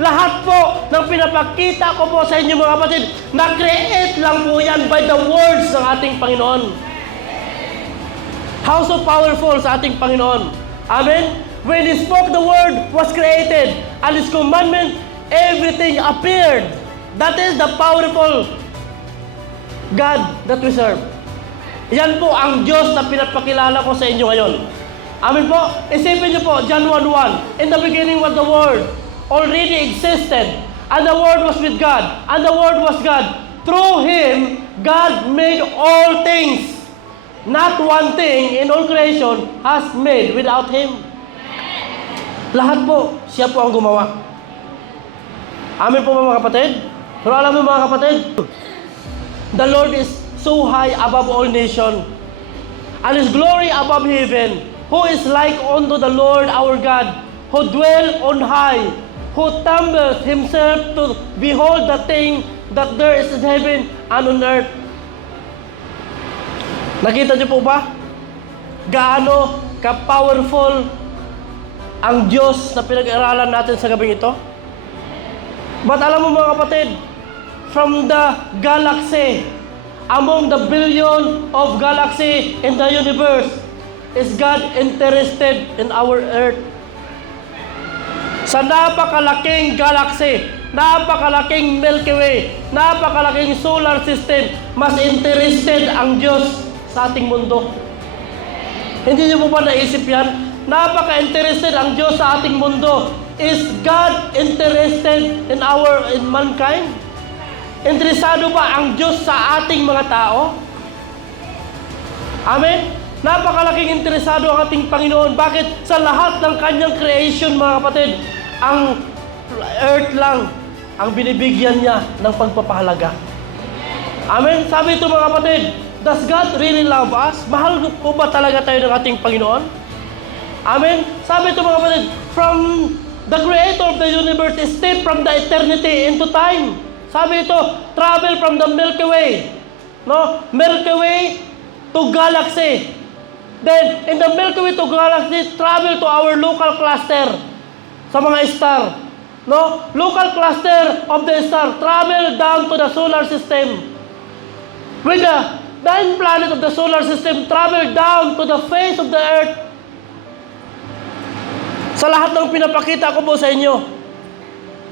Lahat po ng pinapakita ko po sa inyo mga kapatid, na-create lang po yan by the words ng ating Panginoon. How so powerful sa ating Panginoon. Amen? When He spoke, the word was created, and His commandment, everything appeared. That is the powerful God that we serve. Yan po ang Diyos na pinapakilala ko sa inyo ngayon. Amen po? Isipin niyo po, John 1:1. In the beginning was the Word, already existed, and the Word was with God, and the Word was God. Through Him, God made all things. Not one thing in all creation has made without Him. Lahat po, siya po ang gumawa. Amen po mga kapatid? Pero alam mo mga kapatid, the Lord is so high above all nations, and His glory above heaven. Who is like unto the Lord our God, who dwell on high, who humbles Himself to behold the thing that there is in heaven and on earth. Nakita niyo po ba? Gaano ka-powerful ang Diyos na pinag-aralan natin sa gabing ito? But alam mo mga kapatid, from the galaxy, among the billion of galaxy in the universe, is God interested in our earth. Sa napakalaking galaxy, napakalaking Milky Way, napakalaking solar system, mas interested ang Diyos sa ating mundo. Hindi niyo po ba naisip yan? Napaka-interested ang Diyos sa ating mundo. Is God interested in mankind? Interesado ba ang Diyos sa ating mga tao? Amen? Napakalaking interesado ang ating Panginoon. Bakit? Sa lahat ng kanyang creation, mga kapatid, ang earth lang ang binibigyan niya ng pagpapahalaga. Amen? Sabi ito mga kapatid, does God really love us? Mahal po ba talaga tayo ng ating Panginoon? Amen? Sabi ito mga kapatid, from the Creator of the universe, step from the eternity into time. Sabi ito, travel from the Milky Way. No? Milky Way to galaxy. Then, in the Milky Way to galaxy, travel to our local cluster sa mga star. No? Local cluster of the star, travel down to the solar system. With the 9 planets of the solar system, travel down to the face of the earth. Sa lahat ng pinapakita ko po sa inyo,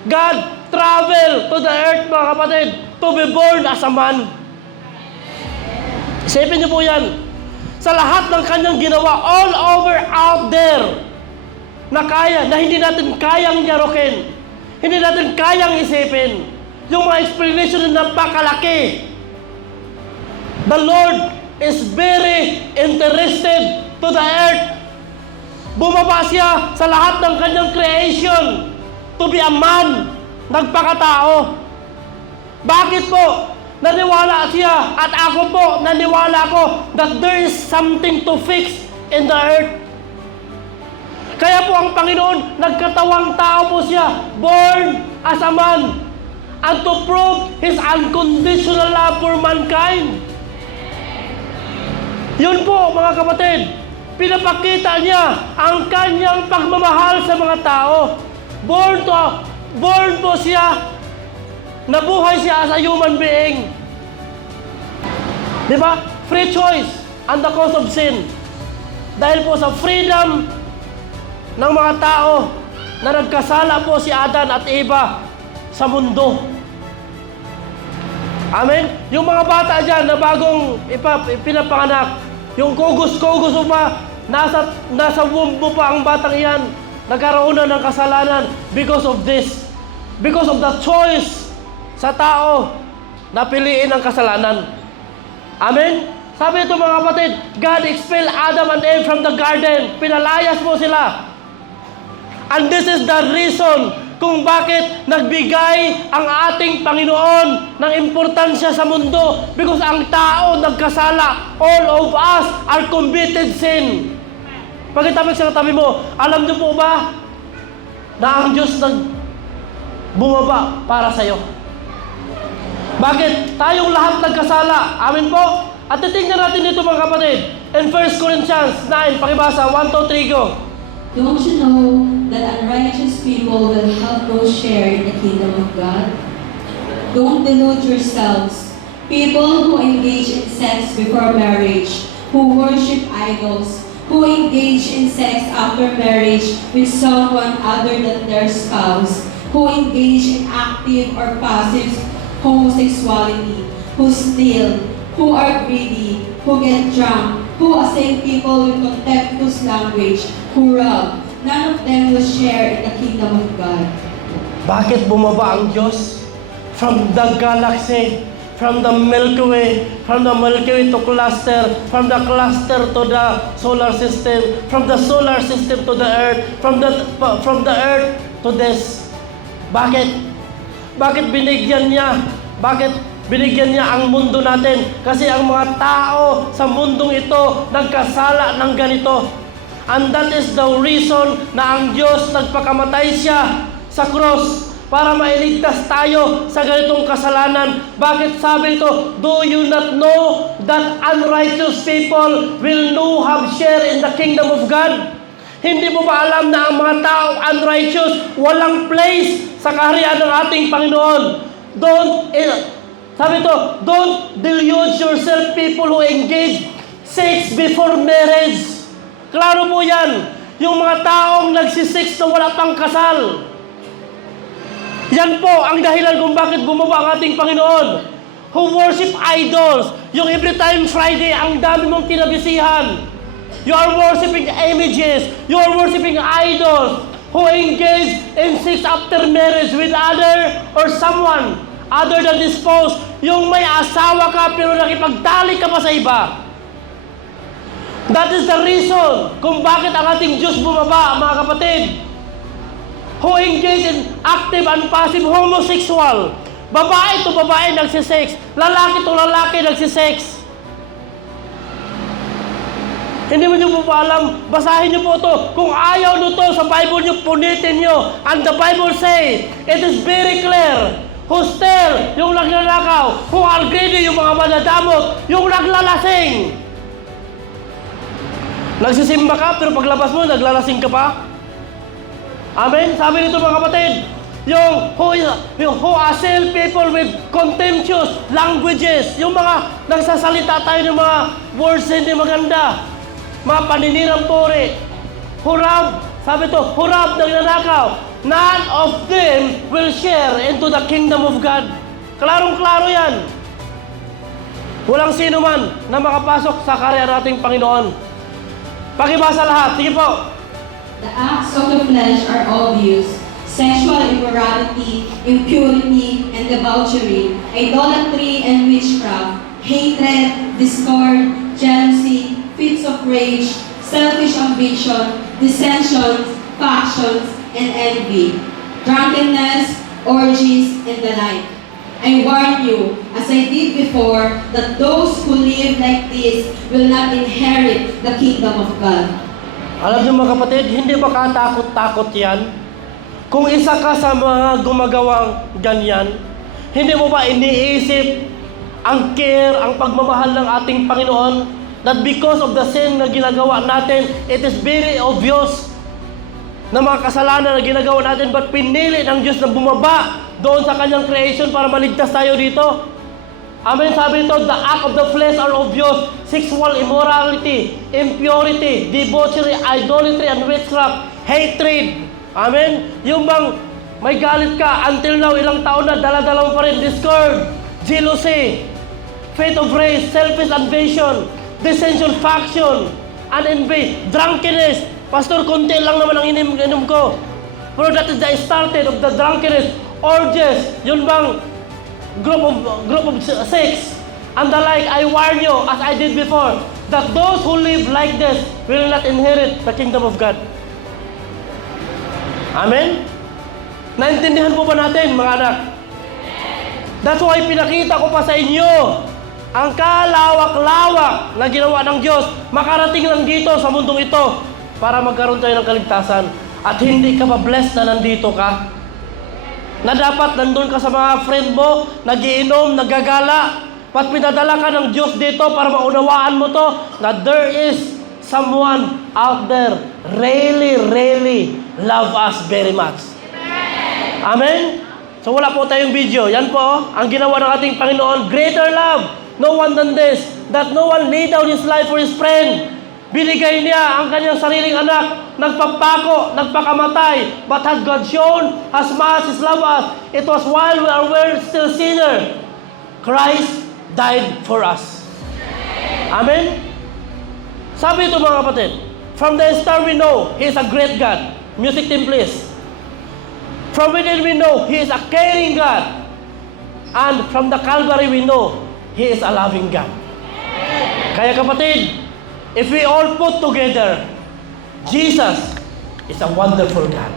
God travel to the earth, mga kapatid, to be born as a man. Isipin niyo po yan. Sa lahat ng kanyang ginawa, all over out there, na kaya, na hindi natin kayang yarokin, hindi natin kayang isipin, yung mga explanation na napakalaki. The Lord is very interested to the earth. Bumaba siya sa lahat ng kanyang creation to be a man, nagpakatao. Bakit po? Naniwala siya at ako po, naniwala ko that there is something to fix in the earth. Kaya po ang Panginoon, nagkatawang tao po siya, born as a man, and to prove His unconditional love for mankind. Yun po, mga kapatid, pinapakita niya ang kanyang pagmamahal sa mga tao. Born po siya, nabuhay siya as a human being. Di ba? Free choice and the cause of sin. Dahil po sa freedom ng mga tao na nagkasala po si Adan at Eva sa mundo. Amen? Yung mga bata dyan na bagong pinapanganak, yung kugos-kugos mo pa, nasa womb mo pa ang batang iyan, nagkaroon na ng kasalanan because of this. Because of the choice sa tao na piliin ang kasalanan. Amen? Sabi ito mga kapatid, God expelled Adam and Eve from the garden. Pinalayas mo sila. And this is the reason kung bakit nagbigay ang ating Panginoon ng importansya sa mundo. Because ang tao nagkasala. All of us are committed sin. Pagkitabi sa katabi mo, alam niyo po ba na ang Diyos bumaba para sa'yo? Bakit? Tayong lahat nagkasala. Amin po? At titingnan natin dito mga kapatid. In 1 Corinthians 9, pakibasa, 1, 2, 3, go. Don't you know that unrighteous people will have no share in the kingdom of God? Don't delude yourselves. People who engage in sex before marriage, who worship idols, who engage in sex after marriage with someone other than their spouse, who engage in active or passive homosexuality, who steal, who are greedy, who get drunk, who assail people with contemptuous language, who rob. None of them will share in the kingdom of God. Bakit bumaba ang Diyos? From the galaxy, from the Milky Way, from the Milky Way to cluster, from the cluster to the solar system, from the solar system to the earth, from the earth to this. Bakit? Bakit binigyan niya? Bakit binigyan niya ang mundo natin? Kasi ang mga tao sa mundong ito nagkasala ng ganito. And that is the reason na ang Diyos nagpakamatay siya sa cross para mailigtas tayo sa ganitong kasalanan. Bakit sabi ito? Do you not know that unrighteous people will no have share in the kingdom of God? Hindi mo ba alam na ang mga taong unrighteous walang place sa kaharian ng ating Panginoon? Sabi ito, don't delude yourself, people who engage sex before marriage. Klaro po yan. Yung mga taong nagsisex na wala pang kasal. Yan po ang dahilan kung bakit bumaba ang ating Panginoon. Who worship idols. Yung every time Friday, ang dami mong kinabisihan. You are worshiping images. You are worshiping idols. Who engage in sex after marriage with other or someone other than this spouse. Yung may asawa ka pero nakipagtali ka pa sa iba. That is the reason kung bakit ang ating Diyos bumaba, mga kapatid. Who engage in active and passive homosexual. Babae to babae nagsisex. Lalaki to lalaki nagsisex. Hindi mo nyo po pa alam, basahin nyo po ito. Kung ayaw nyo to sa Bible nyo, punitin nyo. And the Bible say, it is very clear. Who steal, yung nagnanakaw. Who are greedy, yung mga manadamot. Yung naglalasing. Nagsisimba ka, pero paglabas mo, naglalasing ka pa. Amen? Sabi nito mga kapatid, yung who assail people with contemptuous languages, yung mga nagsasalita tayo ng mga words hindi maganda, mga paninirang puri, hurab, sabi ito, hurab, nagnanakaw, none of them will share into the kingdom of God. Klarong-klaro yan. Walang sino man na makapasok sa karya nating Panginoon. Pakibasa lahat. Sige po. The acts of the flesh are obvious: sexual immorality, impurity, and debauchery, idolatry and witchcraft, hatred, discord, jealousy, fits of rage, selfish ambition, dissensions, factions, and envy, drunkenness, orgies, and the like. I warn you, as I did before, that those who live like this will not inherit the kingdom of God. Alam niyo mga kapatid, hindi ba katakot-takot yan? Kung isa ka sa mga gumagawang ganyan, hindi mo ba iniisip ang care, ang pagmamahal ng ating Panginoon, that because of the sin na ginagawa natin, it is very obvious na mga kasalanan na ginagawa natin, but pinili ng Diyos na bumaba doon sa kanyang creation para maligtas tayo dito. Amen. Sabi nito, the act of the flesh are obvious: sexual immorality, impurity, debauchery, idolatry, and witchcraft, hatred. Amen. Yung bang may galit ka, until now, ilang taon na, dala-dala mo pa rin, discord, jealousy, faith of race, selfish ambition, dissension, faction, and envy, drunkenness. Pastor, konti lang naman ang inom ko. Pero that is the started of the drunkenness, orgies, yun bang group of sex, and the like. I warn you, as I did before, that those who live like this will not inherit the kingdom of God. Amen? Naintindihan po ba natin, mga anak? That's why pinakita ko pa sa inyo ang kalawak-lawak na ginawa ng Diyos. Makarating lang dito sa mundong ito para magkaroon tayo ng kaligtasan. At hindi ka ma-blessed na nandito ka. Na dapat nandun ka sa mga friend mo, nagiinom, nagagala. Pat pinadala ka ng Diyos dito para maunawaan mo to, na there is someone out there really love us very much. Amen? So wala po tayong video. Yan po, ang ginawa ng ating Panginoon. Greater love, no one than this, that no one laid down his life for his friend. Binigay niya ang kanyang sariling anak, nagpapako, nagpakamatay. But has God shown as much as love us? It was while we were still sinners, Christ died for us. Amen? Sabi ito mga kapatid, from the start we know He is a great God. Music team please. From within we know He is a caring God. And from the Calvary we know He is a loving God. Kaya kapatid, if we all put together, Jesus is a wonderful God.